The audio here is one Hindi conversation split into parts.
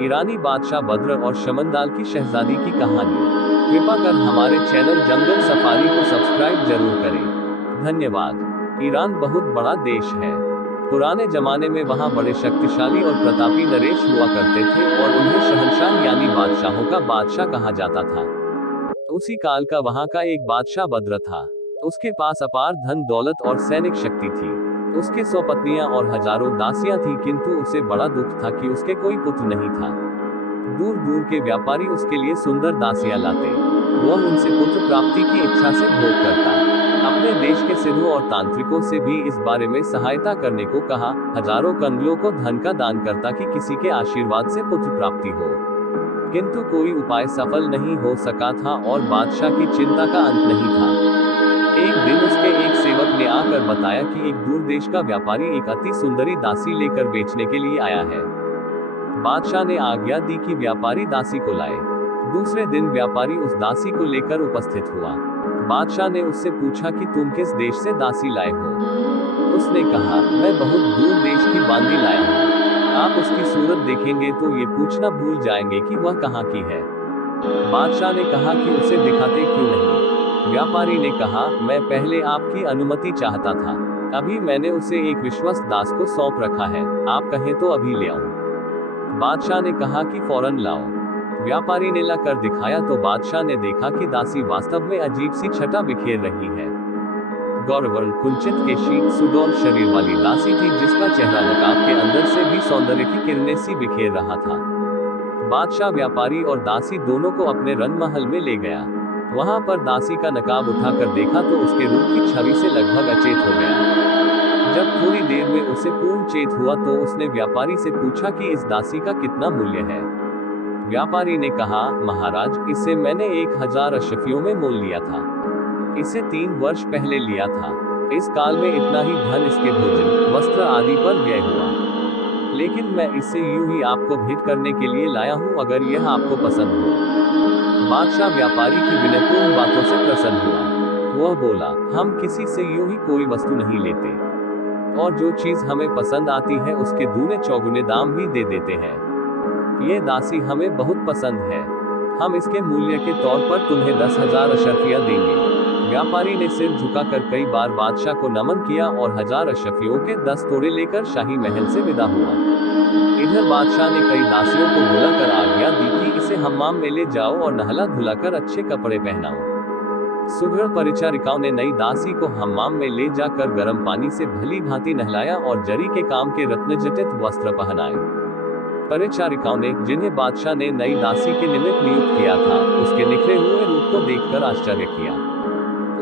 ईरानी बादशाह बद्र और शमंदाल की शहजादी की कहानी। कृपा कर हमारे चैनल जंगल सफारी को सब्सक्राइब जरूर करें। धन्यवाद। ईरान बहुत बड़ा देश है। पुराने जमाने में वहाँ बड़े शक्तिशाली और प्रतापी नरेश हुआ करते थे और उन्हें शहंशाह यानी बादशाहों का बादशाह कहा जाता था। उसी काल का वहाँ का एक बादशाह बद्र था। उसके पास अपार धन दौलत और सैनिक शक्ति थी। उसके 100 पत्नियां और हजारों दासियां थीं, किंतु उसे बड़ा दुख था कि उसके कोई पुत्र नहीं था। दूर दूर के व्यापारी उसके लिए सुंदर दासियां लाते। वह उनसे पुत्र प्राप्ति की इच्छा से भोग करता। अपने देश के सिद्धों और तांत्रिकों से भी इस बारे में सहायता करने को कहा। हजारों कंगलों को धन का दान करता कि किसी के आशीर्वाद से पुत्र प्राप्ति हो, किंतु कोई उपाय सफल नहीं हो सका था और बादशाह की चिंता का अंत नहीं था। एक दिन उसके एक सेवक ने आकर बताया कि एक दूर देश का व्यापारी एक अति सुंदरी दासी लेकर बेचने के लिए आया है। बादशाह ने आज्ञा दी कि व्यापारी दासी को लाए। दूसरे दिन व्यापारी उस दासी को लेकर उपस्थित हुआ। बादशाह ने उससे पूछा कि तुम किस देश से दासी लाए हो। उसने कहा, मैं बहुत दूर देश की बांदी लाया हूँ। आप उसकी सूरत देखेंगे तो ये पूछना भूल जाएंगे कि वह कहाँ की है। बादशाह ने कहा कि उसे दिखाते क्यों नहीं। व्यापारी ने कहा, मैं पहले आपकी अनुमति चाहता था। अभी मैंने उसे एक विश्वस्त दास को सौंप रखा है। आप कहें तो अभी ले आऊं। बादशाह ने कहा कि फौरन लाओ। व्यापारी ने लाकर दिखाया तो बादशाह ने देखा कि दासी वास्तव में अजीब सी छटा बिखेर रही है। गौरवर्ण, कुंचित केशी, सुडौल शरीर वाली दासी थी, जिसका चेहरा नकाब के अंदर से भी सौंदर्य की किरणें सी बिखेर रहा था। बादशाह व्यापारी और दासी दोनों को अपने रंगमहल में ले गया। वहां पर दासी का नकाब उठाकर देखा तो उसके रूप की छवि से लगभग अचेत हो गया। जब थोड़ी देर में उसे पूर्ण चेत हुआ तो उसने व्यापारी से पूछा कि इस दासी का कितना मूल्य है। व्यापारी ने कहा, महाराज, इसे मैंने 1000 अशफियों में मोल लिया था। इसे 3 वर्ष पहले लिया था। इस काल में इतना ही धन इसके भोजन वस्त्र आदि पर व्यय हुआ, लेकिन मैं इसे यूं ही आपको भेंट करने के लिए लाया हूं, अगर यह आपको पसंद हो। बादशाह व्यापारी की विनयपूर्ण बातों से प्रसन्न हुआ। वह बोला, हम किसी से यूं ही कोई वस्तु नहीं लेते, और जो चीज हमें पसंद आती है उसके दूने चौगुने दाम भी दे देते हैं। ये दासी हमें बहुत पसंद है। हम इसके मूल्य के तौर पर तुम्हें 10,000 अशर्फियां देंगे। व्यापारी ने सिर झुकाकर कई बार बादशाह को नमन किया और 1000 अशर्फियों के 10 तोड़े लेकर शाही महल से विदा हुआ। इधर बादशाह ने कई दासियों को बुलाकर आज्ञा दी कि इसे हम्माम में ले जाओ और नहला धुलाकर अच्छे कपड़े पहनाओ। सुघड़ परिचारिकाओं ने नई दासी को हम्माम में ले जाकर गर्म पानी से भली भांति नहलाया और जरी के काम के रत्नजटित वस्त्र पहनाए। परिचारिकाओं ने, जिन्हें बादशाह ने नई दासी के निमित्त नियुक्त किया था, उसके निखरे हुए रूप को देखकर आश्चर्य किया।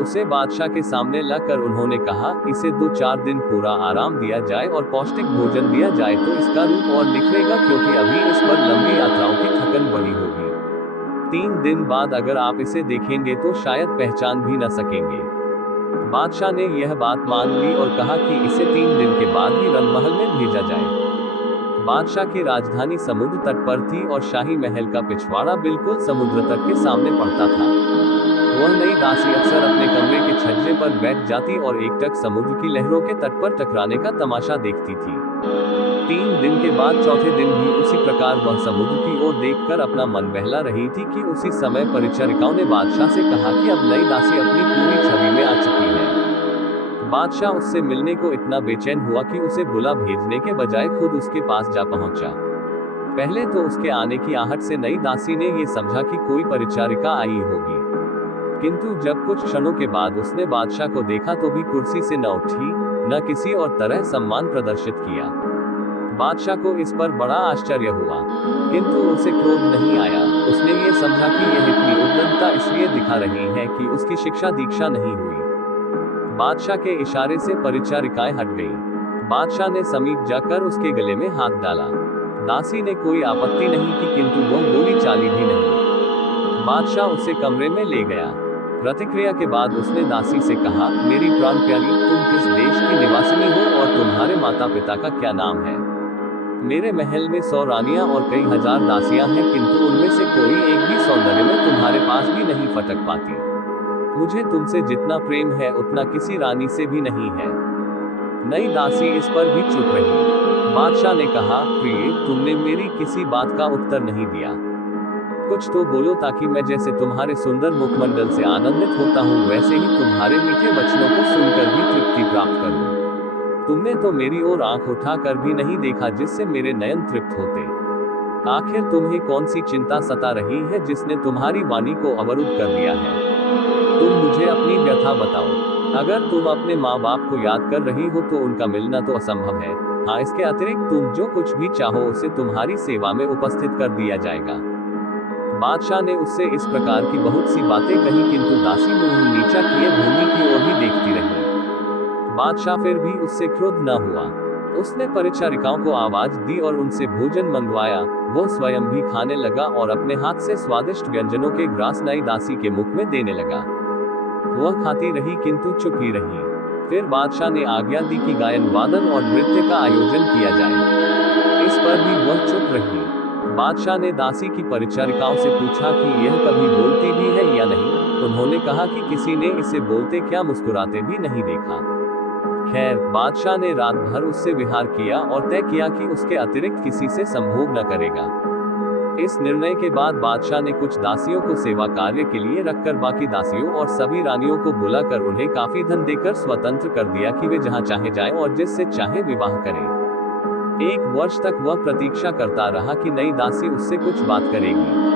उसे बादशाह के सामने लाकर उन्होंने कहा, इसे 2-4 दिन पूरा आराम दिया जाए और पौष्टिक भोजन दिया जाए तो इसका रूप और निखरेगा, क्योंकि अभी इस पर लंबी यात्राओं की थकन बढ़ी होगी। 3 दिन बाद अगर आप इसे देखेंगे तो शायद पहचान भी न सकेंगे। बादशाह ने यह बात मान ली और कहा कि इसे 3 दिन के बाद ही रंगमहल में भेजा जाए। बादशाह की राजधानी समुद्र तट पर थी और शाही महल का पिछवाड़ा बिल्कुल समुद्र तट के सामने पड़ता था। वह नई दासी अक्सर अपने कमरे के छज्जे पर बैठ जाती और एकटक समुद्र की लहरों के तट पर टकराने का तमाशा देखती थी। 3 दिन के बाद चौथे दिन भी उसी प्रकार वह समुद्र की ओर देखकर अपना मन बहला रही थी कि उसी समय परिचारिकाओं ने बादशाह से कहा कि अब नई दासी अपनी पूरी छवि में आ चुकी है। बादशाह उससे मिलने को इतना बेचैन हुआ कि उसे बुला भेजने के बजाय खुद उसके पास जा पहुंचा। पहले तो उसके आने की आहट से नई दासी ने ये समझा कि कोई परिचारिका आई होगी, किंतु जब कुछ क्षणों के बाद उसने बादशाह को देखा तो भी कुर्सी से न उठी, न किसी और तरह सम्मान प्रदर्शित किया। बादशाह को इस पर बड़ा आश्चर्य हुआ, किंतु उसे क्रोध नहीं आया। उसने ये समझा कि यह इतनी उद्दंडता इसलिए दिखा रही है कि उसकी शिक्षा दीक्षा नहीं हुई। बादशाह के इशारे से परिचारिकाएं हट गईं। बादशाह ने समीप जाकर उसके गले में हाथ डाला। दासी ने कोई आपत्ति नहीं की, किंतु वह बोली चाली भी नहीं। बादशाह उसे कमरे में ले गया। प्रतिक्रिया के बाद उसने दासी से कहा, मेरी प्राण प्यारी, तुम किस देश की निवासिनी हो और तुम्हारे माता पिता का क्या नाम है? मेरे महल में 100 रानियां और कई हजार दासियां हैं, किंतु उनमें से कोई एक भी सौंदर्य में तुम्हारे पास भी नहीं फटक पाती। मुझे तुमसे जितना प्रेम है उतना किसी रानी से भी नहीं है। नई दासी इस पर भी चुप रही। बादशाह ने कहा, प्रिय, तुमने मेरी किसी बात का उत्तर नहीं दिया। कुछ तो बोलो ताकि मैं जैसे तुम्हारे सुंदर मुखमंडल से आनंदित होता हूँ वैसे ही तुम्हारे मीठे वचनों को सुनकर भी तृप्ति प्राप्त करूँ। तुमने तो मेरी ओर आंख उठाकर भी नहीं देखा जिससे मेरे नयन तृप्त होते। आखिर तुम्हें कौन सी चिंता सता रही है जिसने तुम्हारी वाणी को अवरुद्ध कर दिया है? तुम मुझे अपनी व्यथा बताओ। अगर तुम अपने माँ बाप को याद कर रही हो तो उनका मिलना तो असंभव है। हाँ, इसके अतिरिक्त तुम जो कुछ भी चाहो उसे तुम्हारी सेवा में उपस्थित कर दिया जाएगा। बादशाह ने उससे इस प्रकार की बहुत सी बातें कही, किंतु दासी मुंह नीचा किए भूमि की ओर ही देखती रही। बादशाह फिर भी उससे क्रोध न हुआ। उसने परिचारिकाओं को आवाज दी और उनसे भोजन मंगवाया। वह स्वयं भी खाने लगा और अपने हाथ से स्वादिष्ट व्यंजनों के ग्रास नई दासी के मुख में देने लगा। वह खाती रही किंतु चुप ही रही। फिर बादशाह ने आज्ञा दी कि गायन वादन और नृत्य का आयोजन किया जाए। इस पर भी वह चुप रही। बादशाह ने दासी की परिचारिकाओं से पूछा कि यह कभी बोलती भी है या नहीं। उन्होंने कहा कि किसी ने इसे बोलते क्या मुस्कुराते भी नहीं देखा। खैर, बादशाह ने रात भर उससे विहार किया और तय किया कि उसके अतिरिक्त किसी से संभोग न करेगा। इस निर्णय के बाद बादशाह ने कुछ दासियों को सेवा कार्य के लिए रखकर बाकी दासियों और सभी रानियों को बुलाकर उन्हें काफी धन देकर स्वतंत्र कर दिया कि वे जहां चाहे जाएं और जिससे चाहे विवाह करें। 1 वर्ष तक वह प्रतीक्षा करता रहा कि नई दासी उससे कुछ बात करेगी,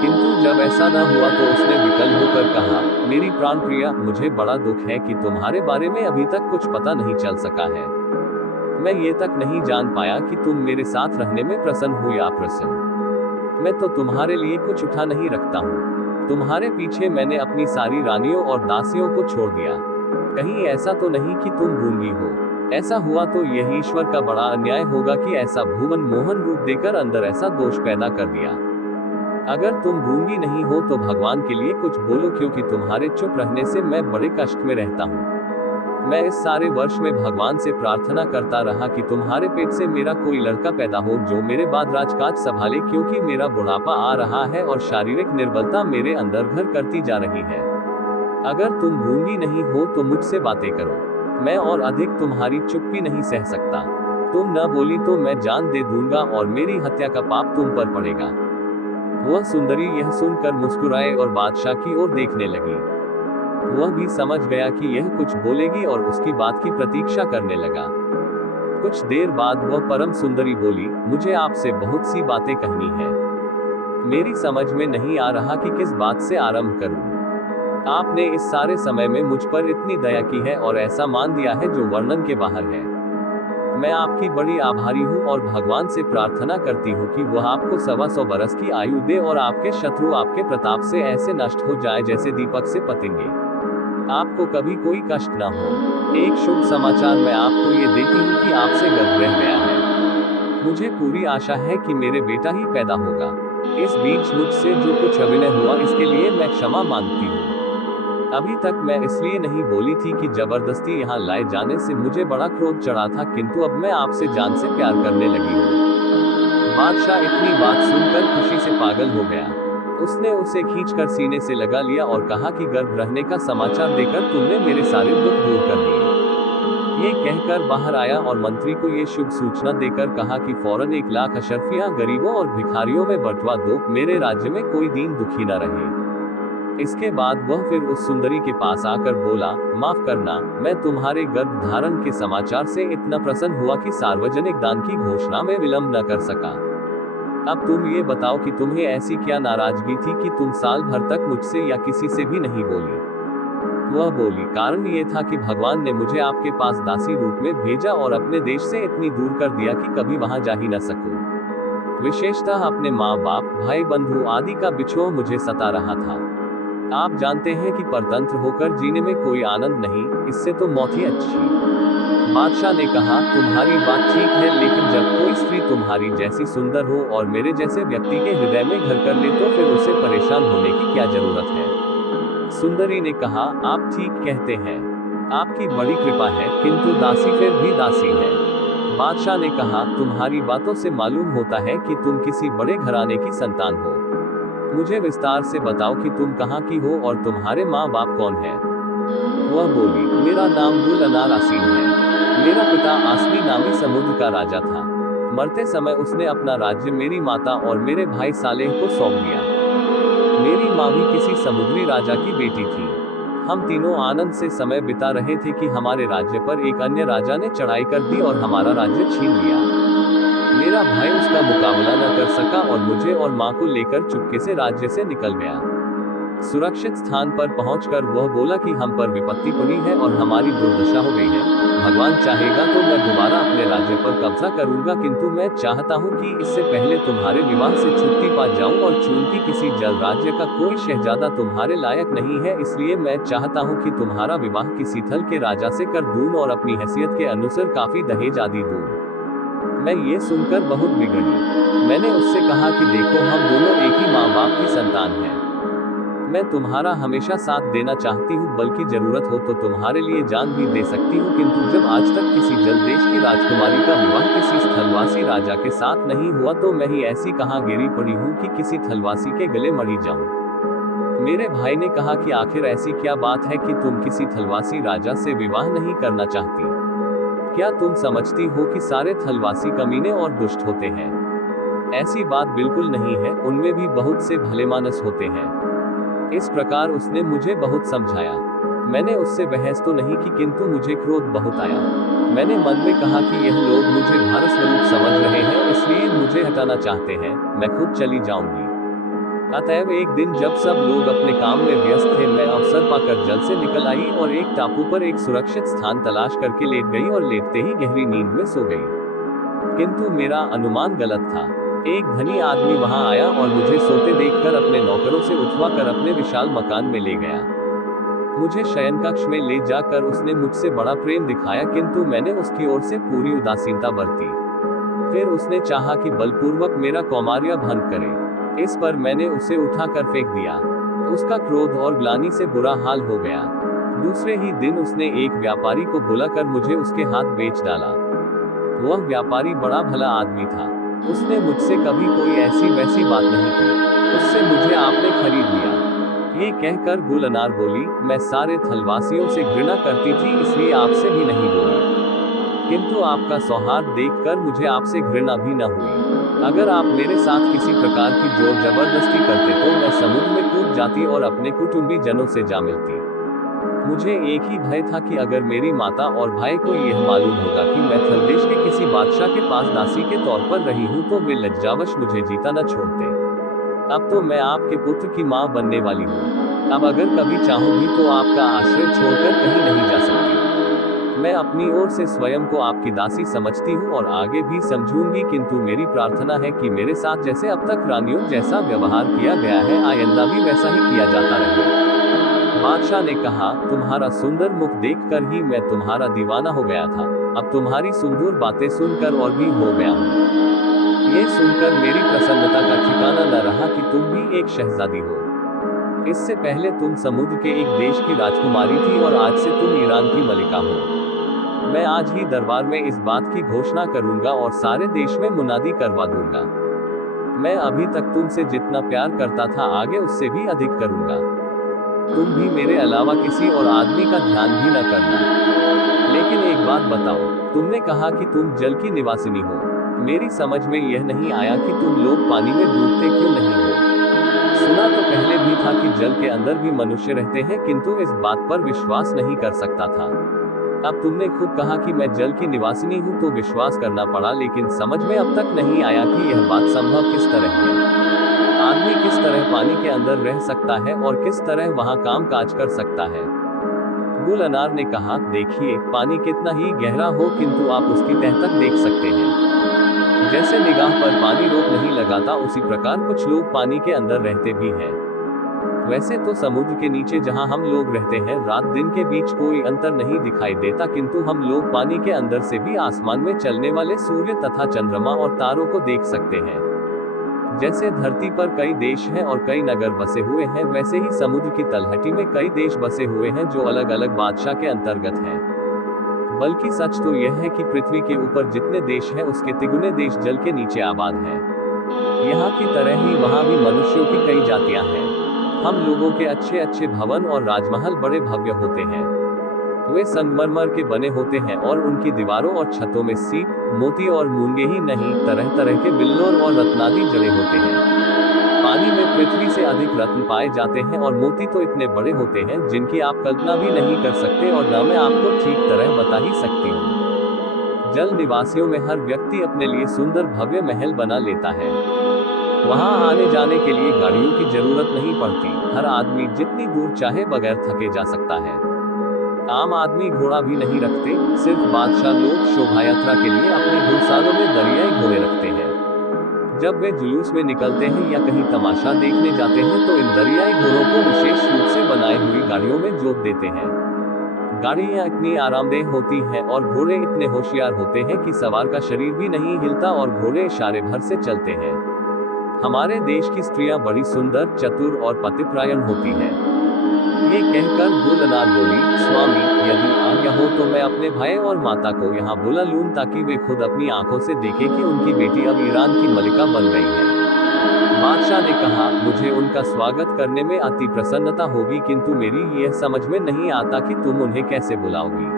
किंतु जब ऐसा न हुआ तो उसने विकल होकर कहा, मेरी प्राण प्रिया, मुझे बड़ा दुख है कि तुम्हारे बारे में अभी तक कुछ पता नहीं चल सका है। मैं ये तक नहीं जान पाया कि तुम मेरे साथ रहने में प्रसन्न हो या अप्रसन्न। मैं तो तुम्हारे लिए कुछ उठा नहीं रखता हूँ। तुम्हारे पीछे मैंने अपनी सारी रानियों और दासियों को छोड़ दिया। कहीं ऐसा तो नहीं कि तुम गूंगी हो? ऐसा हुआ तो यह ईश्वर का बड़ा अन्याय होगा कि ऐसा भुवन मोहन रूप देकर अंदर ऐसा दोष पैदा कर दिया। अगर तुम गूंगी नहीं हो तो भगवान के लिए कुछ बोलो, क्योंकि तुम्हारे चुप रहने से मैं बड़े कष्ट में रहता हूँ। मैं इस सारे वर्ष में भगवान से प्रार्थना करता रहा कि तुम्हारे पेट से मेरा कोई लड़का पैदा हो जो मेरे बाद राजकाज संभाले, क्योंकि मेरा बुढ़ापा आ रहा है और शारीरिक निर्बलता मेरे अंदर घर करती जा रही है। अगर तुम गूंगी नहीं हो तो मुझसे बातें करो। मैं और अधिक तुम्हारी चुप्पी नहीं सह सकता। तुम न बोली तो मैं जान दे दूंगा और मेरी हत्या का पाप तुम पर पड़ेगा। वह सुंदरी यह सुनकर मुस्कुराए और बादशाह की ओर देखने लगी। वह भी समझ गया कि यह कुछ बोलेगी और उसकी बात की प्रतीक्षा करने लगा। कुछ देर बाद वह परम सुंदरी बोली, मुझे आपसे बहुत सी बातें कहनी है। मेरी समझ में नहीं आ रहा कि किस बात से आरंभ करूं। आपने इस सारे समय में मुझ पर इतनी दया की है और ऐसा मान दिया है जो वर्णन के बाहर है। मैं आपकी बड़ी आभारी हूँ और भगवान से प्रार्थना करती हूँ कि वह आपको 125 बरस की आयु दे और आपके शत्रु आपके प्रताप से ऐसे नष्ट हो जाए जैसे दीपक से पतंगे। आपको कभी कोई कष्ट न हो। एक शुभ समाचार मैं आपको ये देती हूँ कि आपसे गर्भ रह गया है। मुझे पूरी आशा है कि मेरे बेटा ही पैदा होगा। इस बीच मुझसे जो कुछ अभिनय हुआ इसके लिए मैं क्षमा मांगती हूँ। अभी तक मैं इसलिए नहीं बोली थी कि जबरदस्ती यहाँ लाए जाने से मुझे बड़ा क्रोध चढ़ा था, किंतु अब मैं आपसे जान से प्यार करने लगी हूँ। बादशाह इतनी बात सुनकर खुशी से पागल हो गया। उसने उसे खींचकर सीने से लगा लिया और कहा कि गर्भ रहने का समाचार देकर तुमने मेरे सारे दुख दूर कर दिए। ये कहकर बाहर आया और मंत्री को ये शुभ सूचना देकर कहा कि फौरन 1 लाख अशरफियां गरीबों और भिखारियों में बंटवा दो, मेरे राज्य में कोई दीन दुखी न रहे। इसके बाद वह फिर उस सुंदरी के पास आकर बोला, माफ करना, मैं तुम्हारे गर्भ धारण के समाचार से इतना प्रसन्न हुआ कि सार्वजनिक दान की घोषणा में विलंब न कर सका। अब तुम ये बताओ कि तुम्हें ऐसी क्या नाराजगी थी कि तुम साल भर तक मुझसे या किसी से भी नहीं बोली? वह बोली, कारण ये था कि भगवान ने मुझे आपके पास दासी रूप में भेजा और अपने देश से इतनी दूर कर दिया कि कभी वहां जा ही न सकूं। विशेषतः अपने माँ बाप, भाई बंधु आदि का बिछोह मुझे सता रहा था। आप जानते हैं कि परतंत्र होकर जीने में कोई आनंद नहीं, इससे तो मौत ही अच्छी। बादशाह ने कहा, तुम्हारी बात ठीक है, लेकिन जब कोई स्त्री तुम्हारी जैसी सुंदर हो और मेरे जैसे व्यक्ति के हृदय में घर कर ले तो फिर उसे परेशान होने की क्या जरूरत है? सुंदरी ने कहा, आप ठीक कहते हैं, आपकी बड़ी कृपा है, किंतु दासी फिर भी दासी है। बादशाह ने कहा, तुम्हारी बातों से मालूम होता है कि तुम किसी बड़े घराने की संतान हो। मुझे विस्तार से बताओ कि तुम कहाँ की हो और तुम्हारे माँ बाप कौन है। वह बोली, मेरा नाम गुल अनार आसीन है। मेरा पिता आसमी नामी समुद्र का राजा था। मरते समय उसने अपना राज्य मेरी माता और मेरे भाई सालेह को सौंप दिया। मेरी माँ भी किसी समुद्री राजा की बेटी थी। हम तीनों आनंद से समय बिता रहे थे कि हमारे राज्य पर एक अन्य राजा ने चढ़ाई कर दी और हमारा राज्य छीन लिया। मेरा भाई उसका मुकाबला न कर सका और मुझे और माँ को लेकर चुपके से राज्य से निकल गया। सुरक्षित स्थान पर पहुंचकर वह बोला कि हम पर विपत्ति पड़ी है और हमारी दुर्दशा हो गई है। भगवान चाहेगा तो मैं दोबारा अपने राज्य पर कब्जा करूंगा, किंतु मैं चाहता हूं कि इससे पहले तुम्हारे विवाह से छुट्टी पा जाऊं, और चूंकि किसी जल राज्य का कोई शहजादा तुम्हारे लायक नहीं है, इसलिए मैं चाहता हूं कि तुम्हारा विवाह किसी थल के राजा से कर दूं और अपनी हैसियत के अनुसार काफी दहेज आदि दूं। मैं ये सुनकर बहुत बिगड़ी। मैंने उससे कहा कि देखो, हम दोनों एक ही माँ बाप की संतान हैं। मैं तुम्हारा हमेशा साथ देना चाहती हूँ, बल्कि जरूरत हो तो तुम्हारे लिए जान भी दे सकती हूँ, किंतु जब आज तक किसी जल देश की राजकुमारी का विवाह किसी स्थलवासी राजा के साथ नहीं हुआ, तो मैं ही ऐसी कहाँ गिरी पड़ी हूँ कि किसी थलवासी के गले मरी जाऊं। मेरे भाई ने कहा कि आखिर ऐसी क्या बात है कि तुम किसी थलवासी राजा से विवाह नहीं करना चाहती? क्या तुम समझती हो कि सारे थलवासी कमीने और दुष्ट होते हैं? ऐसी बात बिल्कुल नहीं है, उनमें भी बहुत से भलेमानस होते हैं। इस प्रकार उसने मुझे बहुत समझाया। मैंने उससे बहस तो नहीं की, किंतु मुझे क्रोध बहुत आया। मैंने मन में कहा कि यह लोग मुझे भारस्वरूप समझ रहे हैं, इसलिए मुझे हटाना चाहते हैं, मैं खुद चली जाऊंगी। अतएव एक दिन जब सब लोग अपने काम में व्यस्त थे, मैं अवसर पाकर जल से निकल आई और एक टापू पर एक सुरक्षित स्थान तलाश करके लेट गई और लेटते ही गहरी नींद में सो गई। किंतु मेरा अनुमान गलत था। एक धनी आदमी वहां आया और मुझे सोते देखकर अपने नौकरों से उठवा कर अपने विशाल मकान में ले गया। मुझे शयन कक्ष में ले जाकर उसने मुझसे बड़ा प्रेम दिखाया, किंतु मैंने उसकी ओर से पूरी उदासीनता बरती। फिर उसने चाहा कि बलपूर्वक मेरा कौमार्य भंग करे। इस पर मैंने उसे उठाकर फेंक दिया। उसका क्रोध और ग्लानि से बुरा हाल हो गया। दूसरे ही दिन उसने एक व्यापारी को बुलाकर मुझे उसके हाथ बेच डाला। वह व्यापारी बड़ा भला आदमी था। उसने मुझसे कभी कोई ऐसी वैसी बात नहीं की। उससे मुझे आपने खरीद लिया। ये कहकर गुल अनार बोली, मैं सारे थलवासियों से घृणा करती थी, इसलिए आपसे भी नहीं बोली, किंतु आपका सौहार्द देखकर मुझे आपसे घृणा भी न हुई। अगर आप मेरे साथ किसी प्रकार की जोर जबरदस्ती करते तो मैं समुद्र में कूद जाती और अपने कुटुंबी जनों से जा मिलती। मुझे एक ही भय था कि अगर मेरी माता और भाई को यह मालूम होगा कि मैं थलदेश के किसी बादशाह के पास दासी के तौर पर रही हूँ, तो वे लज्जावश मुझे जीता न छोड़ते। अब तो मैं आपके पुत्र की माँ बनने वाली हूँ। अब अगर कभी चाहूँ भी तो आपका आश्रय छोड़कर कहीं नहीं जा सकती। मैं अपनी ओर से स्वयं को आपकी दासी समझती हूँ और आगे भी समझूंगी, किंतु मेरी प्रार्थना है कि मेरे साथ जैसे अब तक रानियों जैसा व्यवहार किया गया है, आइंदा भी वैसा ही किया जाता रहे। बादशाह ने कहा, तुम्हारा सुंदर मुख देखकर ही मैं तुम्हारा दीवाना हो गया था। अब तुम्हारी सुंदर बातें सुनकर और भी हो गया हूँ। ये सुनकर मेरी प्रसन्नता का ठिकाना न रहा कि तुम भी एक शहजादी हो। इससे पहले तुम समुद्र के एक देश की राजकुमारी थी और आज से तुम ईरान की मलिका हो। मैं आज ही दरबार में इस बात की घोषणा करूंगा और सारे देश में मुनादी करवा दूंगा। मैं अभी तक तुमसे जितना प्यार करता था, आगे उससे भी अधिक करूंगा। तुम भी मेरे अलावा किसी और आदमी का ध्यान भी न करना। लेकिन एक बात बताओ, तुमने कहा कि तुम जल की निवासिनी हो। मेरी समझ में यह नहीं आया कि तुम लोग पानी में डूबते क्यों नहीं हो। सुना तो पहले भी था कि जल के अंदर भी मनुष्य रहते हैं, किंतु इस बात पर विश्वास नहीं कर सकता था। अब तुमने खुद कहा कि मैं जल की निवासिनी हूँ, तो विश्वास करना पड़ा, लेकिन समझ में अब तक नहीं आया कि यह बात संभव किस तरह है। आदमी किस तरह पानी के अंदर रह सकता है और किस तरह वहां काम काज कर सकता है। गुल अनार ने कहा, देखिए, पानी कितना ही गहरा हो, किंतु आप उसकी तह तक देख सकते हैं। जैसे निगाह पर पानी रोक नहीं लगाता, उसी प्रकार कुछ लोग पानी के अंदर रहते भी हैं। वैसे तो समुद्र के नीचे जहां हम लोग रहते हैं, रात दिन के बीच कोई अंतर नहीं दिखाई देता, किंतु हम लोग पानी के अंदर से भी आसमान में चलने वाले सूर्य तथा चंद्रमा और तारों को देख सकते हैं। जैसे धरती पर कई देश हैं और कई नगर बसे हुए हैं, वैसे ही समुद्र की तलहटी में कई देश बसे हुए हैं जो अलग अलग बादशाह के अंतर्गत हैं। बल्कि सच तो यह है कि पृथ्वी के ऊपर जितने देश हैं, उसके तिगुने देश जल के नीचे आबाद हैं। यहाँ की तरह ही वहाँ भी मनुष्यों की कई जातियाँ हैं। हम लोगों के अच्छे अच्छे भवन और राजमहल बड़े भव्य होते हैं। वे संगमरमर के बने होते हैं और उनकी दीवारों और छतों में सीप, मोती और मूंगे ही नहीं, तरह तरह के बिल्लोर और रत्नादि जड़े होते हैं। पानी में पृथ्वी से अधिक रत्न पाए जाते हैं और मोती तो इतने बड़े होते हैं जिनकी आप कल्पना भी नहीं कर सकते और न मैं आपको ठीक तरह बता ही सकती हूँ। जल निवासियों में हर व्यक्ति अपने लिए सुंदर भव्य महल बना लेता है। वहां आने जाने के लिए गाड़ियों की जरूरत नहीं पड़ती। हर आदमी जितनी दूर चाहे बगैर थके जा सकता है। आम आदमी घोड़ा भी नहीं रखते, सिर्फ बादशाह लोग शोभा यात्रा के लिए अपने घुड़सालों में दरियाई घोड़े रखते हैं। जब वे जुलूस में निकलते हैं या कहीं तमाशा देखने जाते हैं तो इन दरियाई घोड़ों को विशेष रूप से बनाई हुई गाड़ियों में जोत देते हैं। गाड़ियां इतनी आरामदेह होती हैं और घोड़े इतने होशियार होते हैं कि सवार का शरीर भी नहीं हिलता और घोड़े इशारे भर से चलते हैं। हमारे देश की स्त्रियां बड़ी सुंदर, चतुर और पतिपरायण होती हैं। ये कहकर गुलनार बोली, स्वामी, यदि आज्ञा हो तो मैं अपने भाई और माता को यहाँ बुला लूं ताकि वे खुद अपनी आंखों से देखें कि उनकी बेटी अब ईरान की मलिका बन गई है। बादशाह ने कहा, मुझे उनका स्वागत करने में अति प्रसन्नता होगी, किंतु मेरी यह समझ में नहीं आता कि तुम उन्हें कैसे बुलाओगी।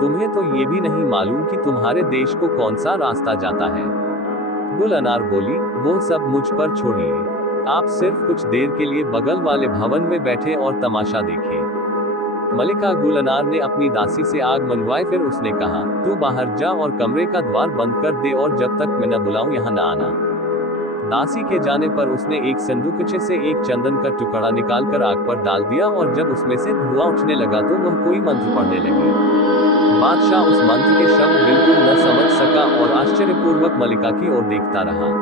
तुम्हें तो ये भी नहीं मालूम कि तुम्हारे देश को कौन सा रास्ता जाता है। गुलनार बोली, वो सब मुझ पर छोड़िए। आप सिर्फ कुछ देर के लिए बगल वाले भवन में बैठे और तमाशा देखें। मलिका गुलनार ने अपनी दासी से आग मंगवाई। फिर उसने कहा, तू बाहर जा और कमरे का द्वार बंद कर दे और जब तक मैं न बुलाऊं यहाँ न आना। दासी के जाने पर उसने एक संदूकचे से एक चंदन का टुकड़ा निकालकर आग पर डाल दिया और जब उसमें से धुआं उठने लगा तो वह कोई मंत्र पढ़ने लगी। बादशाह उस मंत्र के शब्द बिल्कुल न समझ सका और आश्चर्यपूर्वक मलिका की ओर देखता रहा।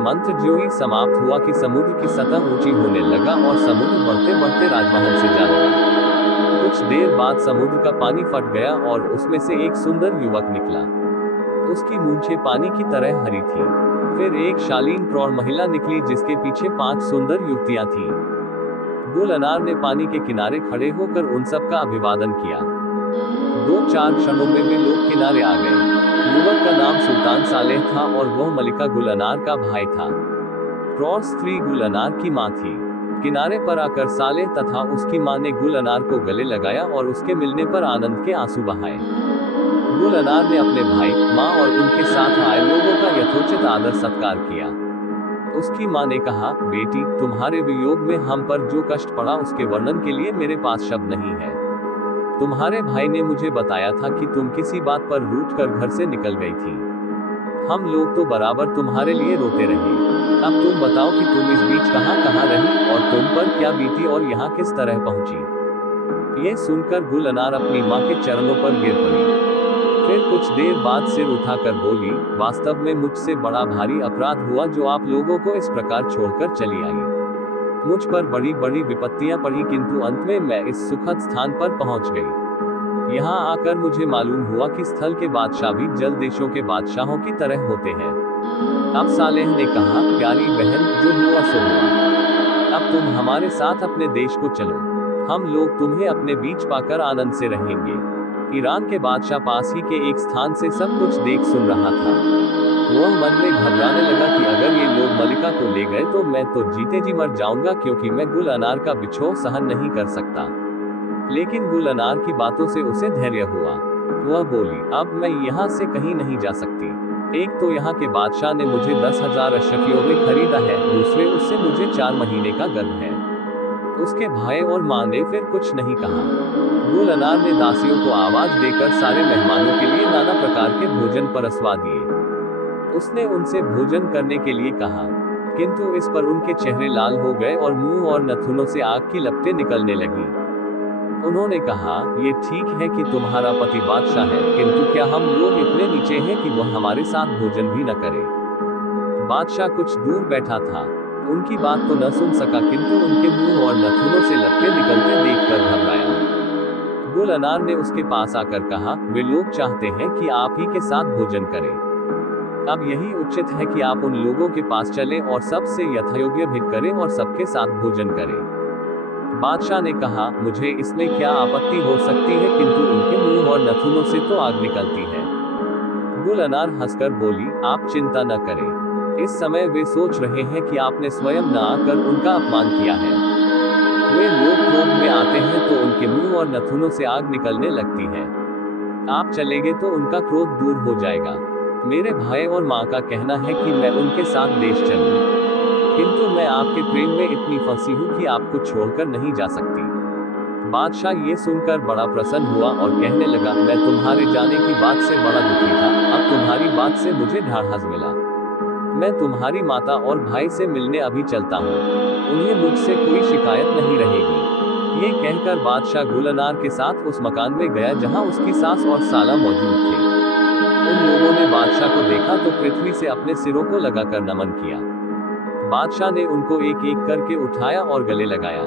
मंत्र ज्यों ही समाप्त हुआ कि समुद्र की सतह ऊंची होने लगा और समुद्र बढ़ते बढ़ते राजमहल से जा लगा। कुछ देर बाद समुद्र का पानी फट गया और उसमें से एक सुंदर युवक निकला। उसकी मूंछें पानी की तरह हरी थी। फिर एक शालीन प्रौढ़ महिला निकली जिसके पीछे 5 सुंदर युवतियां थीं। गुलनार ने पानी के किनारे खड़े होकर उन सब का अभिवादन किया। 2-4 क्षणों में वे लोग किनारे आ गए। युवक का नाम सुल्तान सालेह था और वह मलिका गुलनार का भाई था। प्रौढ़ स्त्री गुलनार की मां थी। किनारे पर आकर सालेह तथा उसकी मां ने गुलनार को गले लगाया और उसके मिलने पर आनंद के आंसू बहाए। गुलनार ने अपने भाई, मां और उनके साथ आए लोगों का यथोचित आदर सत्कार किया। उसकी मां ने कहा, बेटी, तुम्हारे वियोग में हम पर जो कष्ट पड़ा उसके वर्णन के लिए मेरे पास शब्द नहीं है। तुम्हारे भाई ने मुझे बताया था कि तुम किसी बात पर रूठ कर घर से निकल गई थी। हम लोग तो बराबर तुम्हारे लिए रोते रहे। अब तुम बताओ कि तुम इस बीच कहां कहां रही और तुम पर क्या बीती और यहाँ किस तरह पहुंची। ये सुनकर गुलनार अपनी मां के चरणों पर गिर पड़ी। फिर कुछ देर बाद सिर उठाकर बोली, वास्तव में मुझसे बड़ा भारी अपराध हुआ जो आप लोगों को इस प्रकार छोड़कर चली आई। मुझ पर बड़ी बड़ी विपत्तियां पड़ी किंतु अंत में मैं इस सुखद स्थान पर पहुंच गई। यहाँ आकर मुझे मालूम हुआ कि स्थल के बादशाह भी जल देशों के बादशाहों की तरह होते हैं। अब सालेह ने कहा, प्यारी बहन, जो हुआ सो हुआ। अब तुम हमारे साथ अपने देश को चलो। हम लोग तुम्हें अपने बीच पाकर आनंद से रहेंगे। ईरान के बादशाह पास ही के एक स्थान से सब कुछ देख सुन रहा था। वह मन में घबराने लगा कि अगर ये लोग मलिका को ले गए तो मैं तो जीते जी मर जाऊंगा, क्योंकि मैं गुलनार का बिछोह सहन नहीं कर सकता। लेकिन गुलनार की बातों से उसे धैर्य हुआ। वह बोली, अब मैं यहाँ से कहीं नहीं जा सकती। एक तो यहाँ के बादशाह ने मुझे 10,000 अशरफियों में खरीदा है, दूसरे उससे मुझे 4 महीने का गर्भ है। उसके भाई और मां ने फिर कुछ नहीं कहा। गुलनार ने दासियों को आवाज देकर सारे मेहमानों के लिए नाना प्रकार के भोजन परसवा दिए। उसने उनसे भोजन करने के लिए कहा, किंतु इस पर उनके चेहरे लाल हो गए और मुंह और नथुनों से आग की लपटें निकलने लगी। उन्होंने कहा, ये ठीक है कि तुम्हारा पति बादशाह है, किंतु क्या हम लोग इतने नीचे हैं कि वह हमारे साथ भोजन भी न करे। बादशाह कुछ दूर बैठा था। उनकी बात तो न सुन सका, किंतु उनके मुंह और नथुनों से लपटें निकलते देखकर घबराया। गुलनार ने उसके पास आकर कहा, वे लोग चाहते हैं कि आप ही के साथ भोजन करें। अब यही उचित है कि आप उन लोगों के पास चलें और सबसे यथायोग्य भेंट करें और सबके साथ भोजन करें। बादशाह ने कहा, मुझे इसमें क्या आपत्ति हो सकती है, किंतु उनके मुंह और नथुनों से तो आग निकलती है। गुलनार हंसकर बोली, आप चिंता न करें। इस समय वे सोच रहे हैं कि आपने स्वयं न आकर उनका अपमान किया है। वे लोग क्रोध में आते हैं तो उनके मुंह और नथुनों से आग निकलने लगती है। आप चलेंगे तो उनका क्रोध दूर हो जाएगा। मेरे भाई और माँ का कहना है कि मैं उनके साथ देश चलूं, किंतु मैं आपके प्रेम में इतनी फंसी हूँ कि आपको छोड़कर नहीं जा सकती। बादशाह ये सुनकर बड़ा प्रसन्न हुआ और कहने लगा, मैं तुम्हारे जाने की बात से बड़ा दुखी था, अब तुम्हारी बात से मुझे ढाढ़स मिला। मैं तुम्हारी माता और भाई से मिलने अभी चलता हूँ, उन्हें मुझसे कोई शिकायत नहीं रहेगी। ये कहकर बादशाह गुलनार के साथ उस मकान में गया जहाँ उसकी सास और साला मौजूद थे। उन लोगों ने बादशाह को देखा तो पृथ्वी से अपने सिरों को लगाकर नमन किया। बादशाह ने उनको एक एक करके उठाया और गले लगाया।